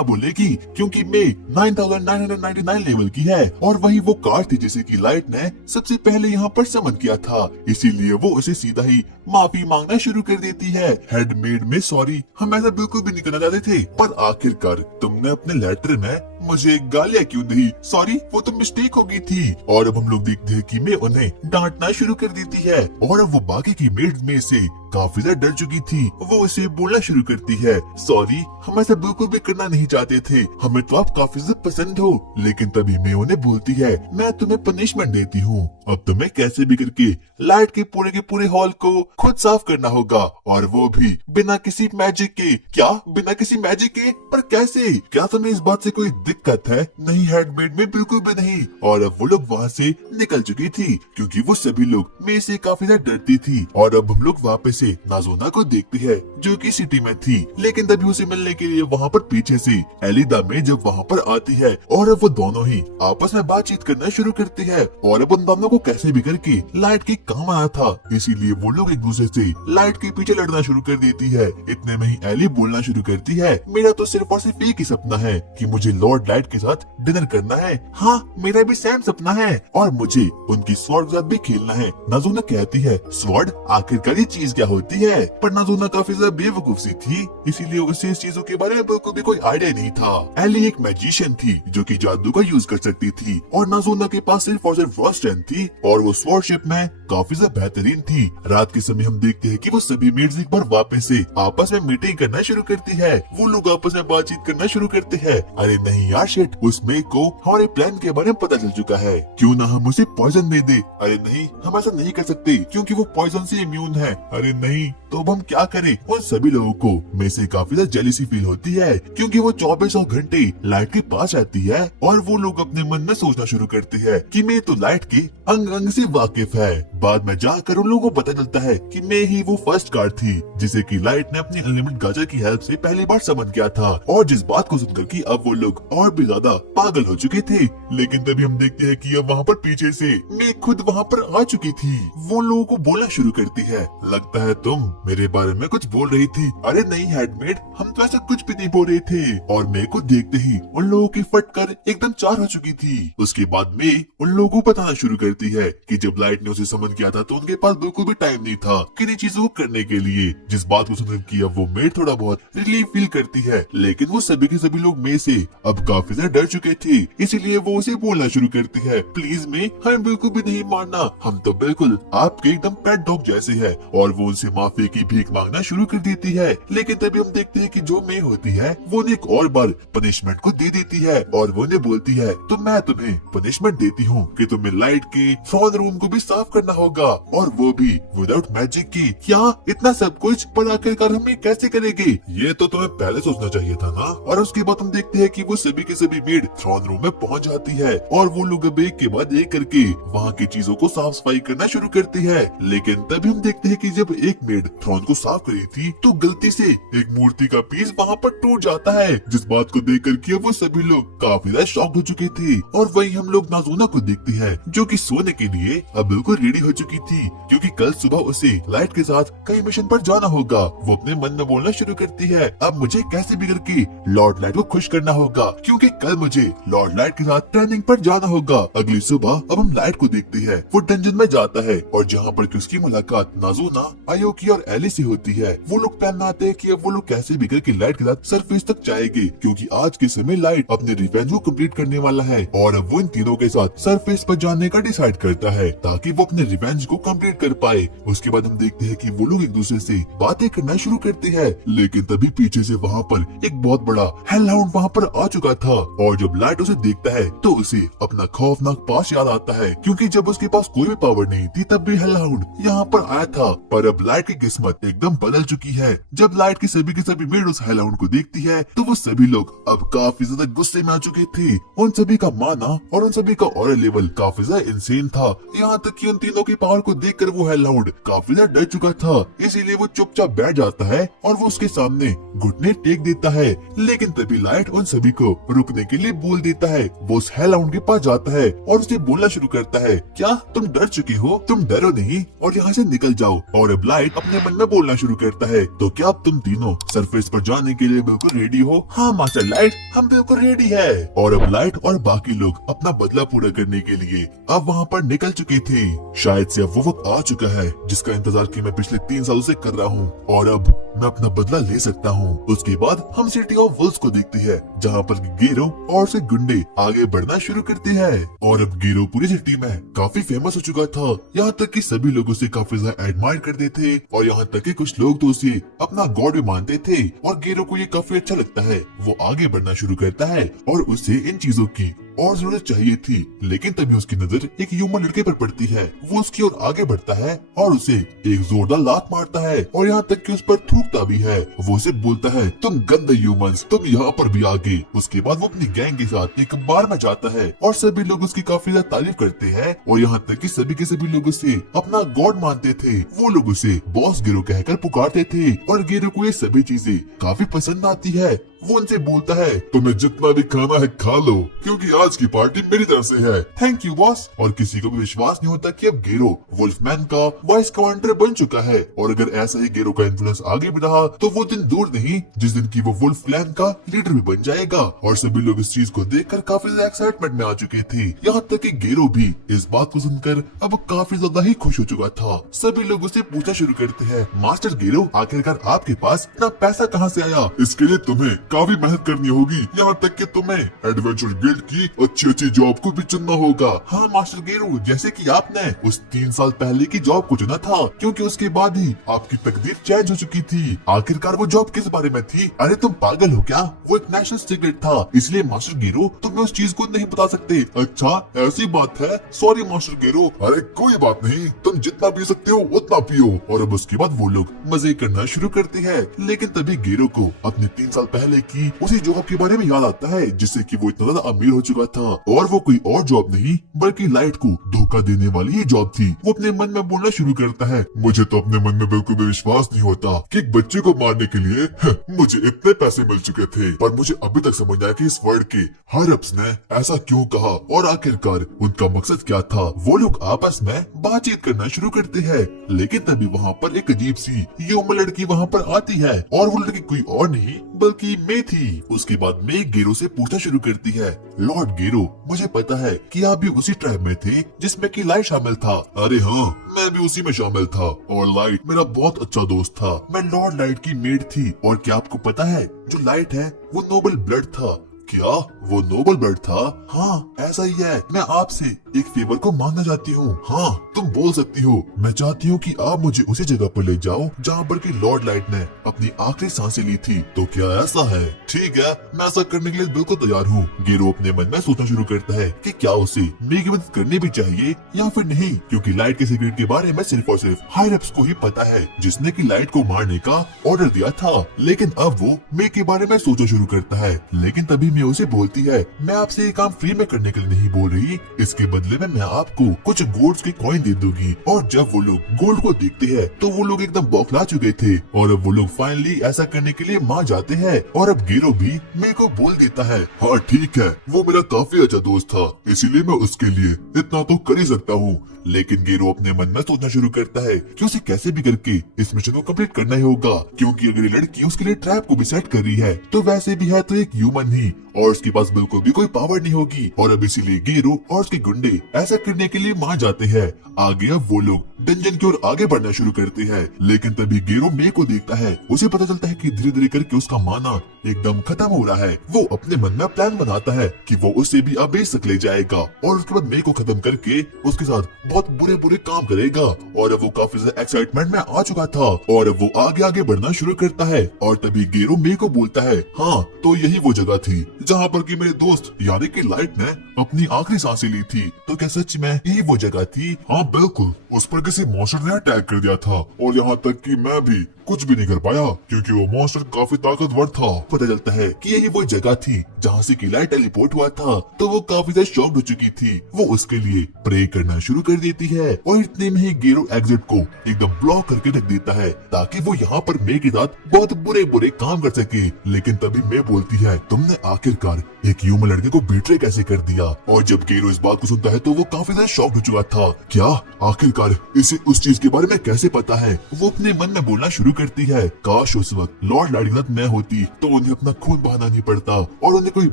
बोलेगी, क्योंकि मे 9999 लेवल की है और वही वो कार थी जिसे की लाइट ने सबसे पहले यहाँ पर समन किया था। इसीलिए वो उसे सीधा ही माफी मांगना शुरू कर देती है। हेडमेड में सॉरी, हम ऐसा बिल्कुल भी नहीं करना चाहते थे, पर आखिरकार तुमने अपने लेटर में मुझे गालियां क्यों दी? सॉरी, वो तो मिस्टेक हो गई थी। और अब हम लोग देखते हैं कि मैं उन्हें डांटना शुरू कर देती है और अब वो बाकी की मेड्स में से काफी ज्यादा डर चुकी थी। वो उसे बोलना शुरू करती है, सॉरी, हम ऐसा बिल्कुल भी करना नहीं चाहते थे, हमें तो आप काफी ज्यादा पसंद हो। लेकिन तभी मैं उन्हें बोलती है, मैं तुम्हें पनिशमेंट देती हूँ, अब तुम्हें कैसे भी करके लाइट के पूरे हॉल को खुद साफ करना होगा, और वो भी बिना किसी मैजिक के। क्या बिना किसी मैजिक के? पर कैसे? क्या तुम्हें इस बात से कोई दिक्कत है? नहीं हेडमेड में बिल्कुल भी नहीं। और अब वो लोग वहाँ से निकल चुकी थी क्योंकि वो सभी लोग मे से काफी ज्यादा डरती थी। और अब हम लोग वापस से नाज़ोना को देखते हैं जो कि सिटी में थी, लेकिन तभी उसे मिलने के लिए वहाँ पर पीछे से एलिदा में जब वहाँ पर आती है और अब वो दोनों ही आपस में बातचीत करना शुरू करते हैं। और अब उन दोनों को कैसे भी करके लाइट के काम आया था, इसीलिए वो लोग एक दूसरे से लाइट के पीछे लड़ना शुरू कर देती है। इतने में ही एली बोलना शुरू करती है, मेरा तो सिर्फ और सिर्फ एक ही सपना है कि मुझे लॉर्ड लाइट के साथ डिनर करना है। हाँ, मेरा भी सेम सपना है और मुझे उनकी स्वॉर्ड के साथ भी खेलना है। नाज़ोना कहती है, स्वॉर्ड? आखिरकार ये चीज क्या होती है? पर नाज़ोना काफी ज्यादा बेवकूफ सी थी, इसीलिए उसे इस चीजों के बारे में बिल्कुल भी कोई आइडिया नहीं था। एली एक मैजिशियन थी जो कि जादू का यूज कर सकती थी और नाज़ोना के पास सिर्फ और सिर्फ रॉ स्ट्रेंथ थी और वो स्वॉर्डशिप में काफी ज्यादा बेहतरीन थी। रात के समय हम देखते हैं कि वो सभी मेड्स एक बार वापस से आपस में मीटिंग करना शुरू करती है। वो लोग आपस में बातचीत करना शुरू करते हैं। अरे नहीं यार शिट, उस मेग को हमारे प्लान के बारे में पता चल चुका है, क्यों ना हम उसे पॉइजन दे दे। अरे नहीं, हम ऐसा नहीं कर सकते क्योंकि वो पॉइजन से इम्यून है। अरे नहीं, तो अब हम क्या करें? उन सभी लोगों को में से काफी ज्यादा जेलिसी फील होती है क्योंकि वो 24 घंटे लाइट के पास रहती है और वो लोग अपने मन में सोचना शुरू करते हैं कि मैं तो लाइट के अंग अंग से वाकिफ है। बाद में जाकर उन लोगों को पता चलता है कि मैं ही वो फर्स्ट कार्ड थी जिसे कि लाइट ने अपनी अनलिमिटेड गाजर की हेल्प से पहली बार समझ किया था। और जिस बात को सुनकर कि अब वो लोग और भी ज्यादा पागल हो चुके थे। लेकिन तभी हम देखते हैं कि अब वहाँ पर पीछे से मैं खुद वहाँ पर आ चुकी थी। वो लोगों को बोलना शुरू करती है, लगता है तुम मेरे बारे में कुछ बोल रही थी। अरे नहीं हेडमेड, हम तो ऐसा कुछ भी नहीं बोल रहे थे। और मैं को देखते ही उन लोगों की फटकर एकदम चार हो चुकी थी। उसके बाद मैं उन लोगों को बताना शुरू करती है कि जब लाइट ने उसे समन किया था तो उनके पास बिल्कुल भी टाइम नहीं था किन्हीं चीजों को करने के लिए। जिस बात को सुनकर कि अब वो मेड थोड़ा बहुत रिलीफ फील करती है, लेकिन वो सभी के सभी लोग में से अब काफी ज्यादा डर चुके थे, इसीलिए वो उसे बोलना शुरू करती है, प्लीज में हमें बिल्कुल भी नहीं मारना, हम तो बिल्कुल आपके एकदम पेट डॉग जैसे है। और वो उनसे माफी की भीख मांगना शुरू कर देती है। लेकिन तभी हम देखते हैं कि जो मे होती है वो एक और बार पनिशमेंट को दे देती है और वो उन्हें बोलती है, तो मैं तुम्हें पनिशमेंट देती हूँ कि तुम्हें लाइट के थ्रोन रूम को भी साफ करना होगा और वो भी विदाउट मैजिक की। क्या इतना सब कुछ? पर आखिरकार हम ये कैसे करेंगे? ये तो तुम्हें पहले सोचना चाहिए था ना। और उसके बाद हम देखते हैं कि वो सभी के सभी मेड थ्रोन रूम में पहुंच जाती है और वो लोग अब एक के बाद एक करके वहाँ की चीजों को साफ सफाई करना शुरू करती है। लेकिन तभी हम देखते हैं कि जब एक मेड थ्रोन को साफ कर रही थी तो गलती से एक मूर्ति का पीस वहाँ पर टूट जाता है, जिस बात को देख कर वो सभी लोग काफी ज्यादा शॉक्ड हो चुके थे। और वहीं हम लोग नाज़ोना को देखते हैं जो कि सोने के लिए अब बिल्कुल रेडी हो चुकी थी क्योंकि कल सुबह उसे लाइट के साथ कई मिशन पर जाना होगा। वो अपने मन में बोलना शुरू करती है, अब मुझे कैसे भी करके लॉर्ड लाइट को खुश करना होगा क्योंकि कल मुझे लॉर्ड लाइट के साथ ट्रेनिंग पर जाना होगा। अगली सुबह अब हम लाइट को देखते हैं, वो डंजन में जाता है और जहाँ पर उसकी मुलाकात नाज़ोना, आयोकी और एली से होती है। वो लोग प्लान बनाते हैं कि अब वो लोग कैसे भी करके लाइट के साथ सरफेस तक जाएंगे, क्योंकि आज के समय लाइट अपने रिवेंज को कंप्लीट करने वाला है और अब वो इन तीनों के साथ सरफेस पर जाने का डिसाइड करता है ताकि वो अपने रिवेंज को कंप्लीट कर पाए। उसके बाद हम देखते हैं कि वो लोग एक दूसरे से बातें करना शुरू करते हैं, लेकिन तभी पीछे से वहाँ पर एक बहुत बड़ा हेलहाउंड वहाँ पर आ चुका था और जब लाइट उसे देखता है तो उसे अपना खौफनाक पास याद आता है, क्योंकि जब उसके पास कोई भी पावर नहीं थी तब भी हेलहाउंड यहाँ पर आया था। पर अब लाइट की किस्मत एकदम बदल चुकी है। जब लाइट की सभी के सभी मेड उस हेलहाउंड को देखती है तो वो सभी लोग अब काफी ज्यादा गुस्से में आ चुके थे। उन सभी का माना और उन सभी का ऑरा लेवल काफी ज्यादा इंसेन था, यहाँ तक कि उन तीनों की पावर को देखकर वो हेलहाउंड काफी ज्यादा डर चुका था। इसीलिए वो चुपचाप बैठ जाता है और वो उसके सामने घुटने टेक देता है। लेकिन तभी लाइट उन सभी को रुकने के लिए बोल देता है। वो उस हेलहाउंड के पास जाता है और उसे बोलना शुरू करता है, क्या तुम डर चुके हो? तुम डरो नहीं और यहाँ से निकल जाओ। और अब लाइट अपने मन में बोलना शुरू करता है, तो क्या अब तुम तीनों सरफेस पर जाने के लिए बिल्कुल रेडी हो? हाँ मास्टर लाइट, हम बिल्कुल रेडी है। और अब लाइट और बाकी लोग अपना बदला पूरा करने के लिए अब वहाँ पर निकल चुके थे। शायद से अब वो वक्त आ चुका है जिसका इंतजार की मैं पिछले 3 सालों से कर रहा हूँ और अब मैं अपना बदला ले सकता हूँ। उसके बाद हम सिटी ऑफ वुल्व्स को देखते हैं, जहाँ पर गेरो और से गुंडे आगे बढ़ना शुरू करते हैं। और अब गेरो पूरी सिटी में काफी फेमस हो चुका था, यहाँ तक कि सभी लोग उसे काफी ज्यादा एडमायर करते थे और यहाँ तक कि कुछ लोग तो उसे अपना गॉड भी मानते थे। और गेरो को ये काफी अच्छा लगता है। वो आगे बढ़ना शुरू करता है और उसे इन चीजों की और जरूरत चाहिए थी, लेकिन तभी उसकी नजर एक ह्यूमन लड़के पर पड़ती है। वो उसकी ओर आगे बढ़ता है और उसे एक जोरदार लात मारता है और यहाँ तक कि उस पर थूकता भी है। वो उसे बोलता है, तुम गंदे ह्यूमंस, तुम यहाँ पर भी आ गए। उसके बाद वो अपनी गैंग के साथ एक बार में जाता है और सभी लोग उसकी काफी ज्यादा तारीफ करते हैं और यहाँ तक कि सभी के सभी लोग उसे अपना गॉड मानते थे। वो लोग उसे बॉस गेरो कहकर पुकारते थे और गेरो को ये सभी चीजें काफी पसंद आती है। वो उनसे बोलता है, तुम्हें जितना भी खाना है खा लो, क्योंकि आज की पार्टी मेरी तरफ से है। Thank you boss. और किसी को भी विश्वास नहीं होता कि अब गेरो वुल्फमैन का वाइस कमांडर बन चुका है और अगर ऐसा ही गेरो का इन्फ्लुएंस आगे भी रहा तो वो दिन दूर नहीं जिस दिन की वो वुल्फ क्लैन का लीडर भी बन जाएगा। और सभी लोग इस चीज को देखकर काफी ज्यादा एक्साइटमेंट में आ चुके थे, यहाँ तक कि गेरो भी इस बात को सुनकर अब काफी ज्यादा ही खुश हो चुका था। सभी लोग उसे पूछना शुरू करते हैं, मास्टर गेरो, आखिरकार आपके पास इतना पैसा कहाँ से आया? इसके लिए तुम्हें काफी मेहनत करनी होगी, यहाँ तक कि तुम्हें एडवेंचर गिल्ड की अच्छी जॉब को भी चुनना होगा। हाँ मास्टर गेरो, जैसे कि आपने उस 3 साल पहले की जॉब को चुना था, क्योंकि उसके बाद ही आपकी तकदीर चेंज हो चुकी थी। आखिरकार वो जॉब किस बारे में थी? अरे तुम पागल हो क्या? वो एक नेशनल सीक्रेट था, इसलिए मास्टर गेरो तुम्हें उस चीज को नहीं बता सकते। अच्छा ऐसी बात है, सॉरी मास्टर गेरो। अरे कोई बात नहीं, तुम जितना पी सकते हो उतना पियो। और अब उसके बाद वो लोग मजे करना शुरू करते हैं, लेकिन तभी गेरो को अपने 3 साल पहले की उसी जॉब के बारे में याद आता है जिससे कि वो इतना ज्यादा अमीर हो चुका था और वो कोई और जॉब नहीं बल्कि लाइट को धोखा देने वाली ही जॉब थी। वो अपने मन में बोलना शुरू करता है, मुझे तो अपने मन में बिल्कुल भी विश्वास नहीं होता कि एक बच्चे को मारने के लिए मुझे इतने पैसे मिल चुके थे। पर मुझे अभी तक समझ आया कि इस वर्ल्ड के हायर अप्स ने ऐसा क्यों कहा और आखिरकार उनका मकसद क्या था। वो लोग आपस में बातचीत करना शुरू करते हैं, लेकिन तभी वहाँ पर एक अजीब सी ह्यूमन लड़की वहाँ पर आती है और वो लड़की कोई और नहीं बल्कि मे थी। उसके बाद मे गेरो से पूछना शुरू करती है, लॉर्ड गेरो, मुझे पता है कि आप भी उसी ट्राइब में थे जिसमें कि लाइट शामिल था। अरे हाँ, मैं भी उसी में शामिल था और लाइट मेरा बहुत अच्छा दोस्त था। मैं लॉर्ड लाइट की मेड थी और क्या आपको पता है जो लाइट है वो नोबल ब्लड था। क्या वो नोबल ब्लड था? हाँ ऐसा ही है। मैं आपसे एक फेवर को मांगना चाहती हूँ। हाँ तुम बोल सकती हो। मैं चाहती हूँ कि आप मुझे उसी जगह पर ले जाओ जहाँ पर कि लॉर्ड लाइट ने अपनी आखिरी सांसें ली थी। तो क्या ऐसा है? ठीक है, मैं ऐसा करने के लिए बिल्कुल तैयार हूँ। गेरो अपने मन में सोचना शुरू करता है कि क्या उसे मे की मदद करनी भी चाहिए या फिर नहीं, क्योंकि लाइट के सीक्रेट के बारे में सिर्फ और सिर्फ हायर अप्स को ही पता है जिसने की लाइट को मारने का ऑर्डर दिया था। लेकिन अब वो मे के बारे में सोचना शुरू करता है, लेकिन तभी मे उसे बोलती है, मैं आपसे ये काम फ्री में करने के लिए नहीं बोल रही, इसके बदले में मैं आपको कुछ गोल्ड्स के कॉइन दे दूंगी। और जब वो लोग गोल्ड को देखते हैं तो वो लोग एकदम बौखला चुके थे और अब वो लोग फाइनली ऐसा करने के लिए मान जाते हैं। और अब गेरो भी मे को बोल देता है, हाँ ठीक है, वो मेरा काफी अच्छा दोस्त था, इसीलिए मैं उसके लिए इतना तो कर ही सकता हूँ। लेकिन गेरो अपने मन में सोचना शुरू करता है कि उसे कैसे भी करके इस मिशन को कंप्लीट करना ही होगा, क्योंकि अगर ये लड़की उसके लिए ट्रैप को भी सेट कर रही है तो वैसे भी है तो एक ह्यूमन ही और उसके पास बिल्कुल भी कोई पावर नहीं होगी। और अब इसीलिए गेरो और उसके गुंडे ऐसा करने के लिए मान जाते हैं। आगे अब वो लोग डंजन की ओर आगे बढ़ना शुरू करते हैं, लेकिन तभी गेरो मे को देखता है। उसे पता चलता है कि धीरे धीरे करके उसका माना एकदम खत्म हो रहा है। वो अपने मन में प्लान बनाता है कि वो उसे भी अब बेच तक ले जाएगा और उसके बाद मे को खत्म करके उसके साथ बहुत बुरे बुरे काम करेगा। और अब वो काफी ज्यादा एक्साइटमेंट में आ चुका था और अब वो आगे आगे बढ़ना शुरू करता है। और तभी गेरो मे को बोलता है, हाँ तो यही वो जगह थी जहाँ पर कि मेरे दोस्त यानी कि लाइट ने अपनी आखिरी सांसें ली थी। तो क्या सच में यही वो जगह थी? हाँ बिल्कुल, उस पर किसी मॉन्स्टर ने अटैक कर दिया था और यहाँ तक कि मैं भी कुछ भी नहीं कर पाया क्योंकि वो मॉन्स्टर काफी ताकतवर था। पता चलता है कि यही वो जगह थी जहाँ से कि लाइट टेलीपोर्ट हुआ था। तो वो काफी ज्यादा शॉक्ड हो चुकी थी। वो उसके लिए प्रे करना शुरू कर देती है और इतने में ही गेरो एग्जिट को एकदम ब्लॉक करके रख देता है ताकि वो यहाँ पर मे के साथ बहुत बुरे बुरे काम कर सके। लेकिन तभी मे बोलती है, तुमने आखिरकार एक ह्यूमन लड़के को बीट्रे कैसे कर दिया? और जब गेरो इस बात को सुनता है तो वो काफी ज्यादा शॉक्ड हो चुका था। क्या आखिरकार इसे उस चीज के बारे में कैसे पता है? वो अपने मन में बोलना शुरू करती है, काश उस वक्त लॉर्ड लाइट के साथ मैं होती तो उन्हें अपना खून बहाना नहीं पड़ता और उन्हें कोई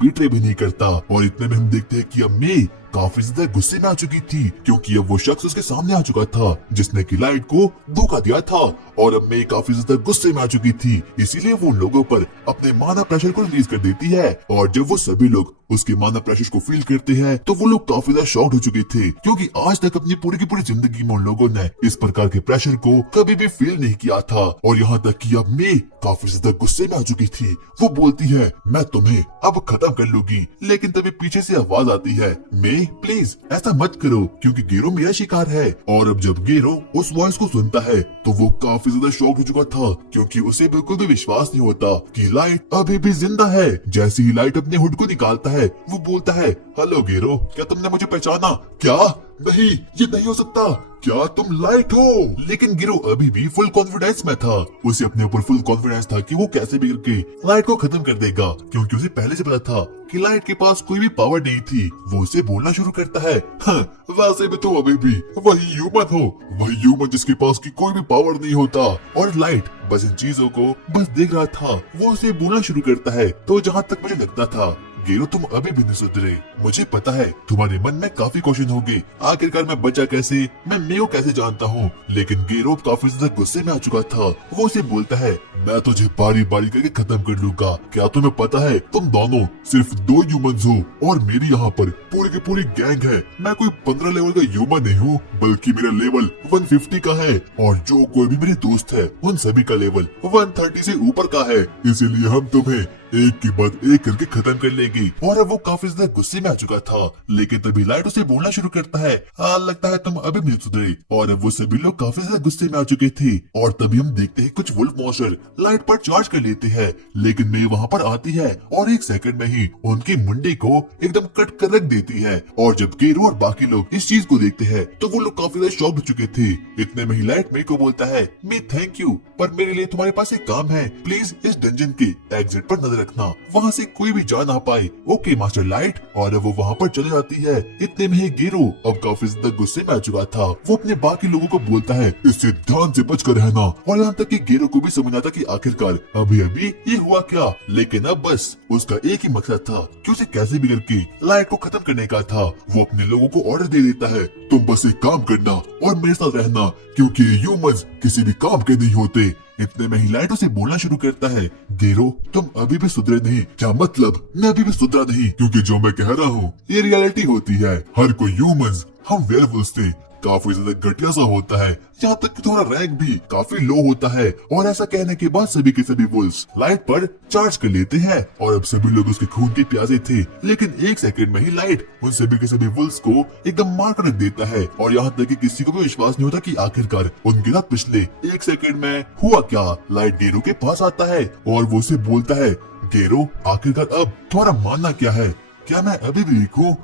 बीट्रे भी नहीं करता। और इतने में हम देखते हैं कि अब मे काफी ज्यादा गुस्से में आ चुकी थी क्योंकि अब वो शख्स उसके सामने आ चुका था जिसने की लाइट को धोखा दिया था। और अब मैं काफी ज्यादा गुस्से में आ चुकी थी, इसीलिए वो लोगों पर अपने माना प्रेशर को रिलीज कर देती है। और जब वो सभी लोग उसके माना प्रेशर को फील करते हैं तो वो लोग काफी ज्यादा शॉक्ड हो चुके थे क्योंकि आज तक अपनी पूरी की पूरी जिंदगी में उन लोगों ने इस प्रकार के प्रेशर को कभी भी फील नहीं किया था। और यहाँ तक कि अब मैं काफी ज्यादा गुस्से में आ चुकी थी। वो बोलती है, मैं तुम्हें अब खत्म कर लूंगी। लेकिन तभी पीछे से आवाज आती है, मैं प्लीज ऐसा मत करो क्योंकि गेरो मेरा शिकार है। और अब जब गेरो उस वॉइस को सुनता है तो वो काफी ज्यादा शॉक हो चुका था क्योंकि उसे बिल्कुल भी विश्वास नहीं होता कि लाइट अभी भी जिंदा है। जैसे ही लाइट अपने हुड को निकालता है वो बोलता है, हेलो गेरो, क्या तुमने मुझे पहचाना? क्या? नहीं, ये नहीं हो सकता। क्या तुम लाइट हो? लेकिन गिरो अभी भी फुल कॉन्फिडेंस में था। उसे अपने ऊपर फुल कॉन्फिडेंस था कि वो कैसे भी करके लाइट को खत्म कर देगा क्योंकि उसे पहले से पता था कि लाइट के पास कोई भी पावर नहीं थी। वो उसे बोलना शुरू करता है, हाँ, वैसे भी तो अभी भी वही ह्यूमन हो, वही ह्यूमन जिसके पास की कोई भी पावर नहीं होता। और लाइट बस इन चीजों को बस देख रहा था। वो उसे बोलना शुरू करता है, तो जहाँ तक मुझे लगता था गेरो तुम अभी भी नहीं सुधरे। मुझे पता है तुम्हारे मन में काफी क्वेश्चन होंगे, आखिरकार मैं बचा कैसे, मैं मेयो कैसे जानता हूँ। लेकिन गेरो काफी ज्यादा गुस्से में आ चुका था। वो उसे बोलता है, मैं तुझे बारी बारी करके खत्म कर लूंगा। क्या तुम्हें पता है तुम दोनों सिर्फ 2 ह्यूमंस हो और मेरी यहाँ पर पूरी की पूरी गैंग है। मैं कोई 15 लेवल का ह्यूमन नहीं हूँ बल्कि मेरा लेवल 150 का है और जो कोई भी मेरे दोस्त है उन सभी का लेवल 130 से ऊपर का है। इसीलिए हम तुम्हें एक के बाद एक करके खत्म कर लेगी। और अब वो काफी ज्यादा गुस्से में आ चुका था। लेकिन तभी लाइट उसे बोलना शुरू करता है, लगता है तुम अभी नहीं सुधरे। और अब वो सभी लोग काफी ज्यादा गुस्से में आ चुके थे। और तभी हम देखते हैं कुछ वुल्फ मॉन्स्टर लाइट पर चार्ज कर लेते हैं। लेकिन मे वहाँ पर आती है और 1 सेकंड में ही उनकी मुंडी को एकदम कट कर रख देती है। और जब गेरो और बाकी लोग इस चीज को देखते हैं तो वो लोग काफी ज्यादा शॉक्ड हो चुके थे। इतने में ही लाइट मे को बोलता है, मे थैंक यू, पर मेरे लिए तुम्हारे पास एक काम है। प्लीज इस डंजन के एग्जिट पर नजर रखना, वहाँ से कोई भी जा ना पाए। Okay master light. और वो वहाँ पर चली जाती है। इतने में ही गेरो अब काफी ज्यादा गुस्से में आ चुका था। वो अपने बाकी लोगों को बोलता है, इससे ध्यान से बच कर रहना। और यहाँ तक कि गेरो को भी समझ आता कि आखिरकार अभी अभी ये हुआ क्या। लेकिन अब बस उसका एक ही मकसद था कि उसे कैसे भी करके लाइट को खत्म करने का था। वो अपने लोगों को ऑर्डर दे देता है, तुम बस एक काम करना और मेरे साथ रहना क्योंकि ह्यूमंस किसी भी काम के नहीं होते। इतने में ही लाइट उसे बोलना शुरू करता है, गेरो तुम अभी भी सुधरे नहीं। क्या मतलब? मैं अभी भी सुधरा नहीं? क्योंकि जो मैं कह रहा हूँ ये रियलिटी होती है। हर कोई ह्यूमंस, हम वेयरवुल्व्स थे, काफी ज्यादा घटिया सा होता है। यहाँ तक कि थोड़ा रैंक भी काफी लो होता है। और ऐसा कहने के बाद सभी के सभी वुल्व्स लाइट पर चार्ज कर लेते हैं। और अब सभी लोग उसके खून के प्यासे थे। लेकिन 1 सेकंड में ही लाइट उन सभी के सभी वुल्व्स को एकदम मार कर रख देता है। और यहाँ तक कि किसी को भी विश्वास नहीं होता कि आखिरकार उनके साथ पिछले 1 सेकंड में हुआ क्या। लाइट गेरो के पास आता है और वो उसे बोलता है, गेरो आखिरकार अब तुम्हारा मानना क्या है? क्या मैं अभी भी वीक हूँ?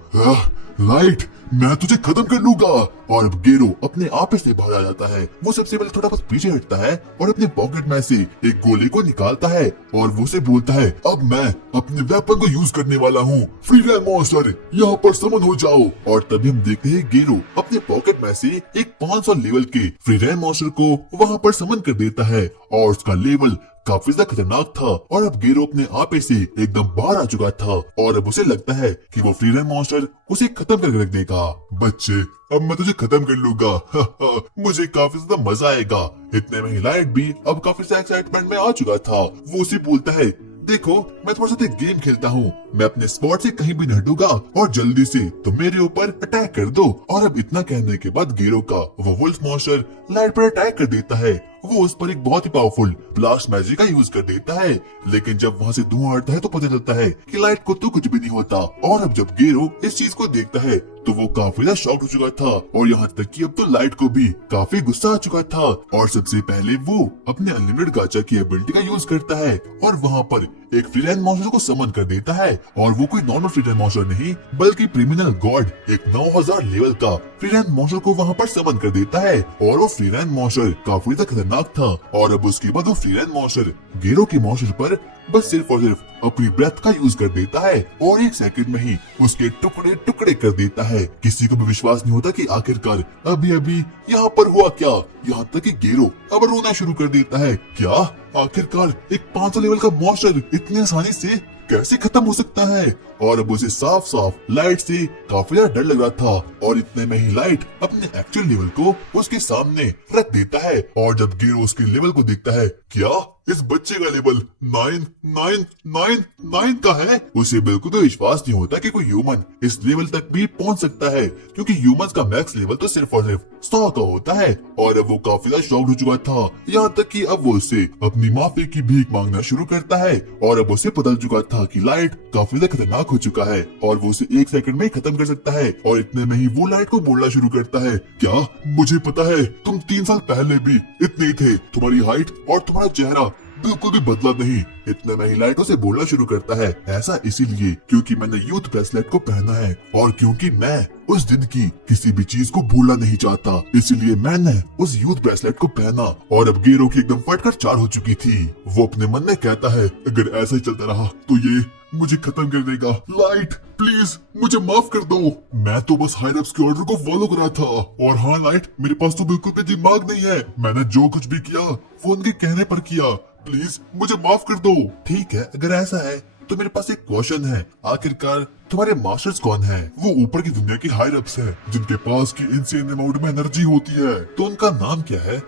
लाइट मैं तुझे खत्म कर लूंगा। और अब गेरो अपने आप से बाहर आ जाता है। वो सबसे पहले थोड़ा बस पीछे हटता है और अपने पॉकेट में से एक गोली को निकालता है और वो उसे बोलता है, अब मैं अपने वेपन को यूज करने वाला हूँ। फ्रीरैन मॉन्स्टर यहाँ पर समन हो जाओ। और तभी हम देखते हैं गेरो अपने पॉकेट में से एक 500 लेवल के फ्रीरैन मॉन्स्टर को वहाँ पर समन कर देता है और उसका लेवल काफी ज्यादा खतरनाक था। और अब गेरो अपने आपे से एकदम बाहर आ चुका था और अब उसे लगता है कि वो फ्रीरैन मॉन्स्टर उसे खत्म करके रख देगा। बच्चे, अब मैं तुझे खत्म कर लूंगा। मुझे काफी ज्यादा मजा आएगा। इतने में लाइट भी अब काफी ज्यादा एक्साइटमेंट में आ चुका था। वो उसे बोलता है, देखो मैं तुम्हारे साथ एक गेम खेलता हूँ। मैं अपने स्पॉट से कहीं भी नहीं हटूंगा और जल्दी से तुम मेरे ऊपर अटैक कर दो। और अब इतना कहने के बाद गेरो का वो वुल्फ मॉन्स्टर लाइट पर अटैक कर देता है। वो उस पर एक बहुत ही पावरफुल ब्लास्ट मैजिक का यूज कर देता है, लेकिन जब वहाँ से धुआं आता है तो पता चलता है कि लाइट को तो कुछ भी नहीं होता। और अब जब गेरो इस चीज को देखता है तो वो काफी ज्यादा शॉक हो चुका था और यहाँ तक कि अब तो लाइट को भी काफी गुस्सा आ चुका था। और सबसे पहले वो अपने अनलिमिटेड गाचा की एबिलिटी का यूज करता है और वहाँ पर एक फ्रीरैन मॉन्स्टर को समन कर देता है। और वो कोई नॉर्मल फ्रीरैन मॉन्स्टर नहीं बल्कि क्रिमिनल गॉड एक 9000 लेवल का फ्रीरैन मॉन्स्टर को वहाँ पर समन कर देता है। और वो फ्रीरैन मॉन्स्टर काफी ज्यादा खतरनाक था। और अब उसके बाद वो फ्रीरैन मॉन्स्टर गेरो के मॉन्स्टर पर बस सिर्फ और सिर्फ अपनी ब्रेथ का यूज कर देता है और एक सेकंड में ही उसके टुकड़े टुकड़े कर देता है। किसी को भी विश्वास नहीं होता कि आखिरकार अभी अभी यहाँ पर हुआ क्या। यहाँ तक कि गेरो अब रोना शुरू कर देता है। क्या आखिरकार एक 500 लेवल का मॉन्स्टर इतनी आसानी से कैसे खत्म हो सकता है। और अब उसे साफ साफ लाइट से काफी ज्यादा डर लग रहा था और इतने में ही लाइट अपने एक्चुअल लेवल को उसके सामने रख देता है। और जब गेरो उसके लेवल को देखता है, क्या इस बच्चे का लेवल 9999 का है। उसे बिल्कुल तो विश्वास नहीं होता कि कोई ह्यूमन इस लेवल तक भी पहुंच सकता है, क्योंकि ह्यूमंस का मैक्स लेवल तो सिर्फ और सिर्फ 100 का होता है। और अब वो काफी ज्यादा शॉक्ड हो चुका था, यहाँ तक कि अब वो उससे अपनी माफी की भीख मांगना शुरू करता है। और अब उसे पता चुका था कि लाइट काफी ज्यादा खतरनाक हो चुका है और वो उसे एक सेकंड में खत्म कर सकता है। और इतने में ही वो लाइट को बोलना शुरू करता है, क्या मुझे पता है तुम 3 साल पहले भी इतने ही थे। तुम्हारी हाइट और तुम्हारा चेहरा बिल्कुल भी बदला नहीं। इतने में ही लाइट उसे बोलना शुरू करता है, ऐसा इसीलिए क्योंकि मैंने यूथ ब्रेसलेट को पहना है और क्योंकि मैं उस दिन की किसी भी चीज को भूलना नहीं चाहता, इसीलिए मैंने उस यूथ ब्रेसलेट को पहना। और अब गेरो की एकदम फटकर 4 हो चुकी थी। वो अपने मन में कहता है, अगर ऐसा ही चलता रहा तो ये मुझे खत्म कर देगा। लाइट प्लीज मुझे माफ कर दो। मैं तो बस हायर अप्स के ऑर्डर को फॉलो कर रहा था। और हाँ लाइट, मेरे पास तो बिल्कुल भी दिमाग नहीं है। मैंने जो कुछ भी किया वो उनके कहने पर किया। प्लीज मुझे माफ कर दो। ठीक है, अगर ऐसा है तो मेरे पास एक क्वेश्चन है। आखिरकार तुम्हारे मास्टर्स कौन है? वो ऊपर की दुनिया की हायर अप्स है जिनके पास की इनसेन अमाउंट में एनर्जी होती है। तो उनका नाम क्या है?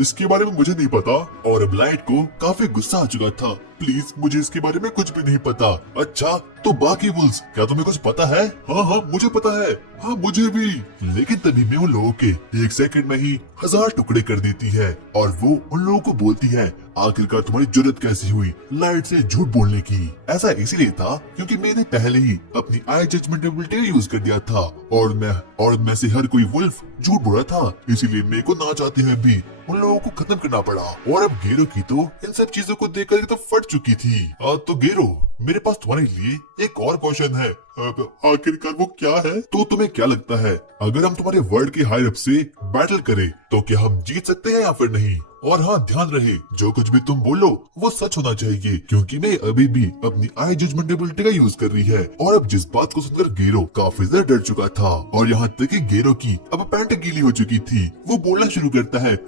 इसके बारे में मुझे नहीं पता। और अब लाइट को काफी गुस्सा आ चुका था। प्लीज मुझे इसके बारे में कुछ भी नहीं पता। अच्छा तो बाकी वुल्स, क्या तुम्हें कुछ पता है? हाँ मुझे पता है। हाँ मुझे भी। लेकिन तभी मैं उन लोगों के एक सेकंड में ही 1000 टुकड़े कर देती है और वो उन लोगों को बोलती है, आखिरकार तुम्हारी जुर्रत कैसी हुई लाइट से झूठ बोलने की? ऐसा इसीलिए था क्योंकि मैंने पहले ही अपनी आई जजमेंट एबिलिटी का यूज कर दिया था और मैं से हर कोई वुल्फ झूठ बोल रहा था, इसीलिए मेरे को ना चाहते हुए भी उन लोगों को खत्म करना पड़ा। और अब गेरो की तो इन सब चीजों को देखकर तो फट चुकी थी। तो गेरो, मेरे पास तुम्हारे लिए एक और क्वेश्चन है। आखिरकार वो क्या है? तो तुम्हें क्या लगता है, अगर हम तुम्हारे वर्ल्ड के हायर अप से बैटल करें तो क्या हम जीत सकते हैं या फिर नहीं? और हाँ, ध्यान रहे जो कुछ भी तुम बोलो वो सच होना चाहिए, क्योंकि मैं अभी भी अपनी आई जजमेंट एबिलिटी का यूज कर रही है। और अब जिस बात को सुनकर गेरो काफी ज्यादा डर चुका था और यहाँ तक कि गेरो की अब पैंट गीली हो चुकी थी। वो बोलना शुरू करता है,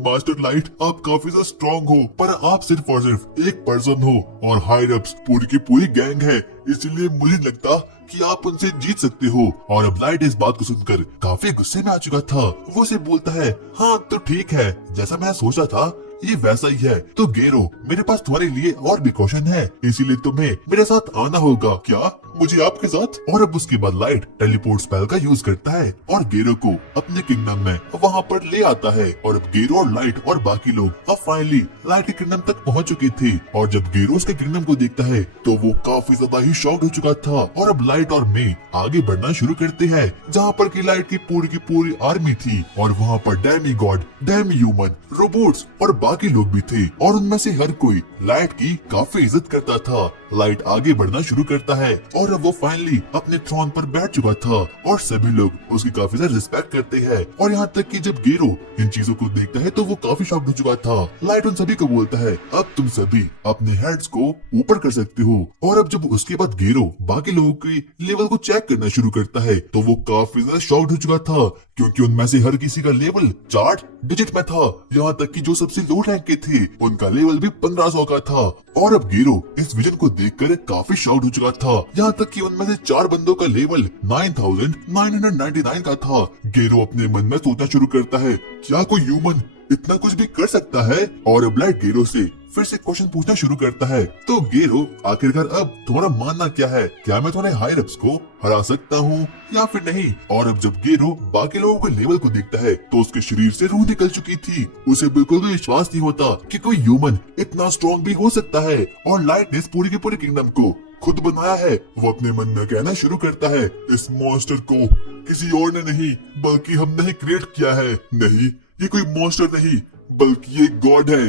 मास्टर लाइट, आप काफी ज्यादा स्ट्रॉन्ग हो, पर आप सिर्फ और सिर्फ एक पर्सन हो और हायर अप्स पूरी की पूरी गैंग है, इसलिए मुझे लगता कि आप उनसे जीत सकते हो। और अब लाइट इस बात को सुनकर काफी गुस्से में आ चुका था। वो उसे बोलता है, हाँ तो ठीक है, जैसा मैं सोचा था ये वैसा ही है। तो गेरो, मेरे पास तुम्हारे लिए और भी क्वेश्चन है, इसीलिए तुम्हें मेरे साथ आना होगा। क्या मुझे आपके साथ? और अब उसके बाद लाइट टेलीपोर्ट स्पेल का यूज करता है और गेरो को अपने किंगडम में वहाँ पर ले आता है। और अब गेरो और लाइट और बाकी लोग अब फाइनली लाइट के किंगडम तक पहुँच चुके थे। और जब गेरो उसके किंगडम को देखता है तो वो काफी ज्यादा ही शॉक्ड हो चुका था। और अब लाइट और मे आगे बढ़ना शुरू करते हैं, जहाँ पर की लाइट की पूरी आर्मी थी और वहाँ पर Demi God, Demi human, robots और बाकी लोग भी थे और उनमें से हर कोई लाइट की काफी इज्जत करता था। लाइट आगे बढ़ना शुरू करता है और और अब वो फाइनली अपने थ्रोन पर बैठ चुका था और सभी लोग उसकी काफी ज्यादा रिस्पेक्ट करते हैं। और यहाँ तक कि जब गेरो इन चीजों को देखता है तो वो काफी शॉक्ड हो चुका था। लाइट उन सभी को बोलता है अब तुम सभी अपने हेड्स को ऊपर कर सकते हो। और अब जब उसके बाद गेरो बाकी लोगों की लेवल को चेक करना शुरू करता है तो वो काफी ज्यादा शॉक्ड हो चुका था, क्योंकि उनमें से हर किसी का लेवल 4 डिजिट में था। यहाँ तक कि जो सबसे लो रैंक के थे उनका लेवल भी 1500 का था। और अब गेरो इस विजन को देखकर काफी शॉक्ड हो चुका था। यहाँ तक कि उनमें से 4 बंदों का लेवल 9999 का था। गेरो अपने मन में सोचना शुरू करता है, क्या कोई ह्यूमन इतना कुछ भी कर सकता है? और अब लाइट गेरो से फिर से क्वेश्चन पूछना शुरू करता है। तो गेरो आखिरकार अब तुम्हारा मानना क्या है? क्या मैं तुम्हारे हायर अप्स को हरा सकता हूँ या फिर नहीं? और अब जब गेरो बाकी लोगों के लेवल को देखता है तो उसके शरीर से रूह निकल चुकी थी। उसे बिल्कुल भी विश्वास नहीं होता कि कोई ह्यूमन इतना स्ट्रॉन्ग भी हो सकता है। और लाइट ने इस पूरी के पूरे किंगडम को खुद बनाया है। वो अपने मन में कहना शुरू करता है, इस मॉन्स्टर को किसी और ने नहीं बल्कि हमने ही क्रिएट किया है। नहीं, ये कोई मॉन्स्टर नहीं बल्कि ये गॉड है।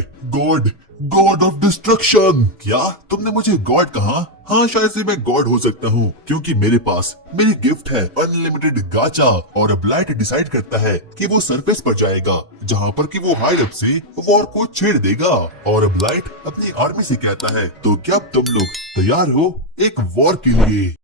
God of destruction. क्या तुमने मुझे गॉड कहा? हाँ, शायद से मैं गॉड हो सकता हूँ, क्योंकि मेरे पास मेरी गिफ्ट है अनलिमिटेड गाचा। और अब लाइट डिसाइड करता है कि वो सरफेस पर जाएगा जहाँ पर कि वो हाइड अप से वॉर को छेड़ देगा। और अब लाइट अपनी आर्मी से कहता है, तो क्या तुम लोग तैयार हो एक वॉर के लिए?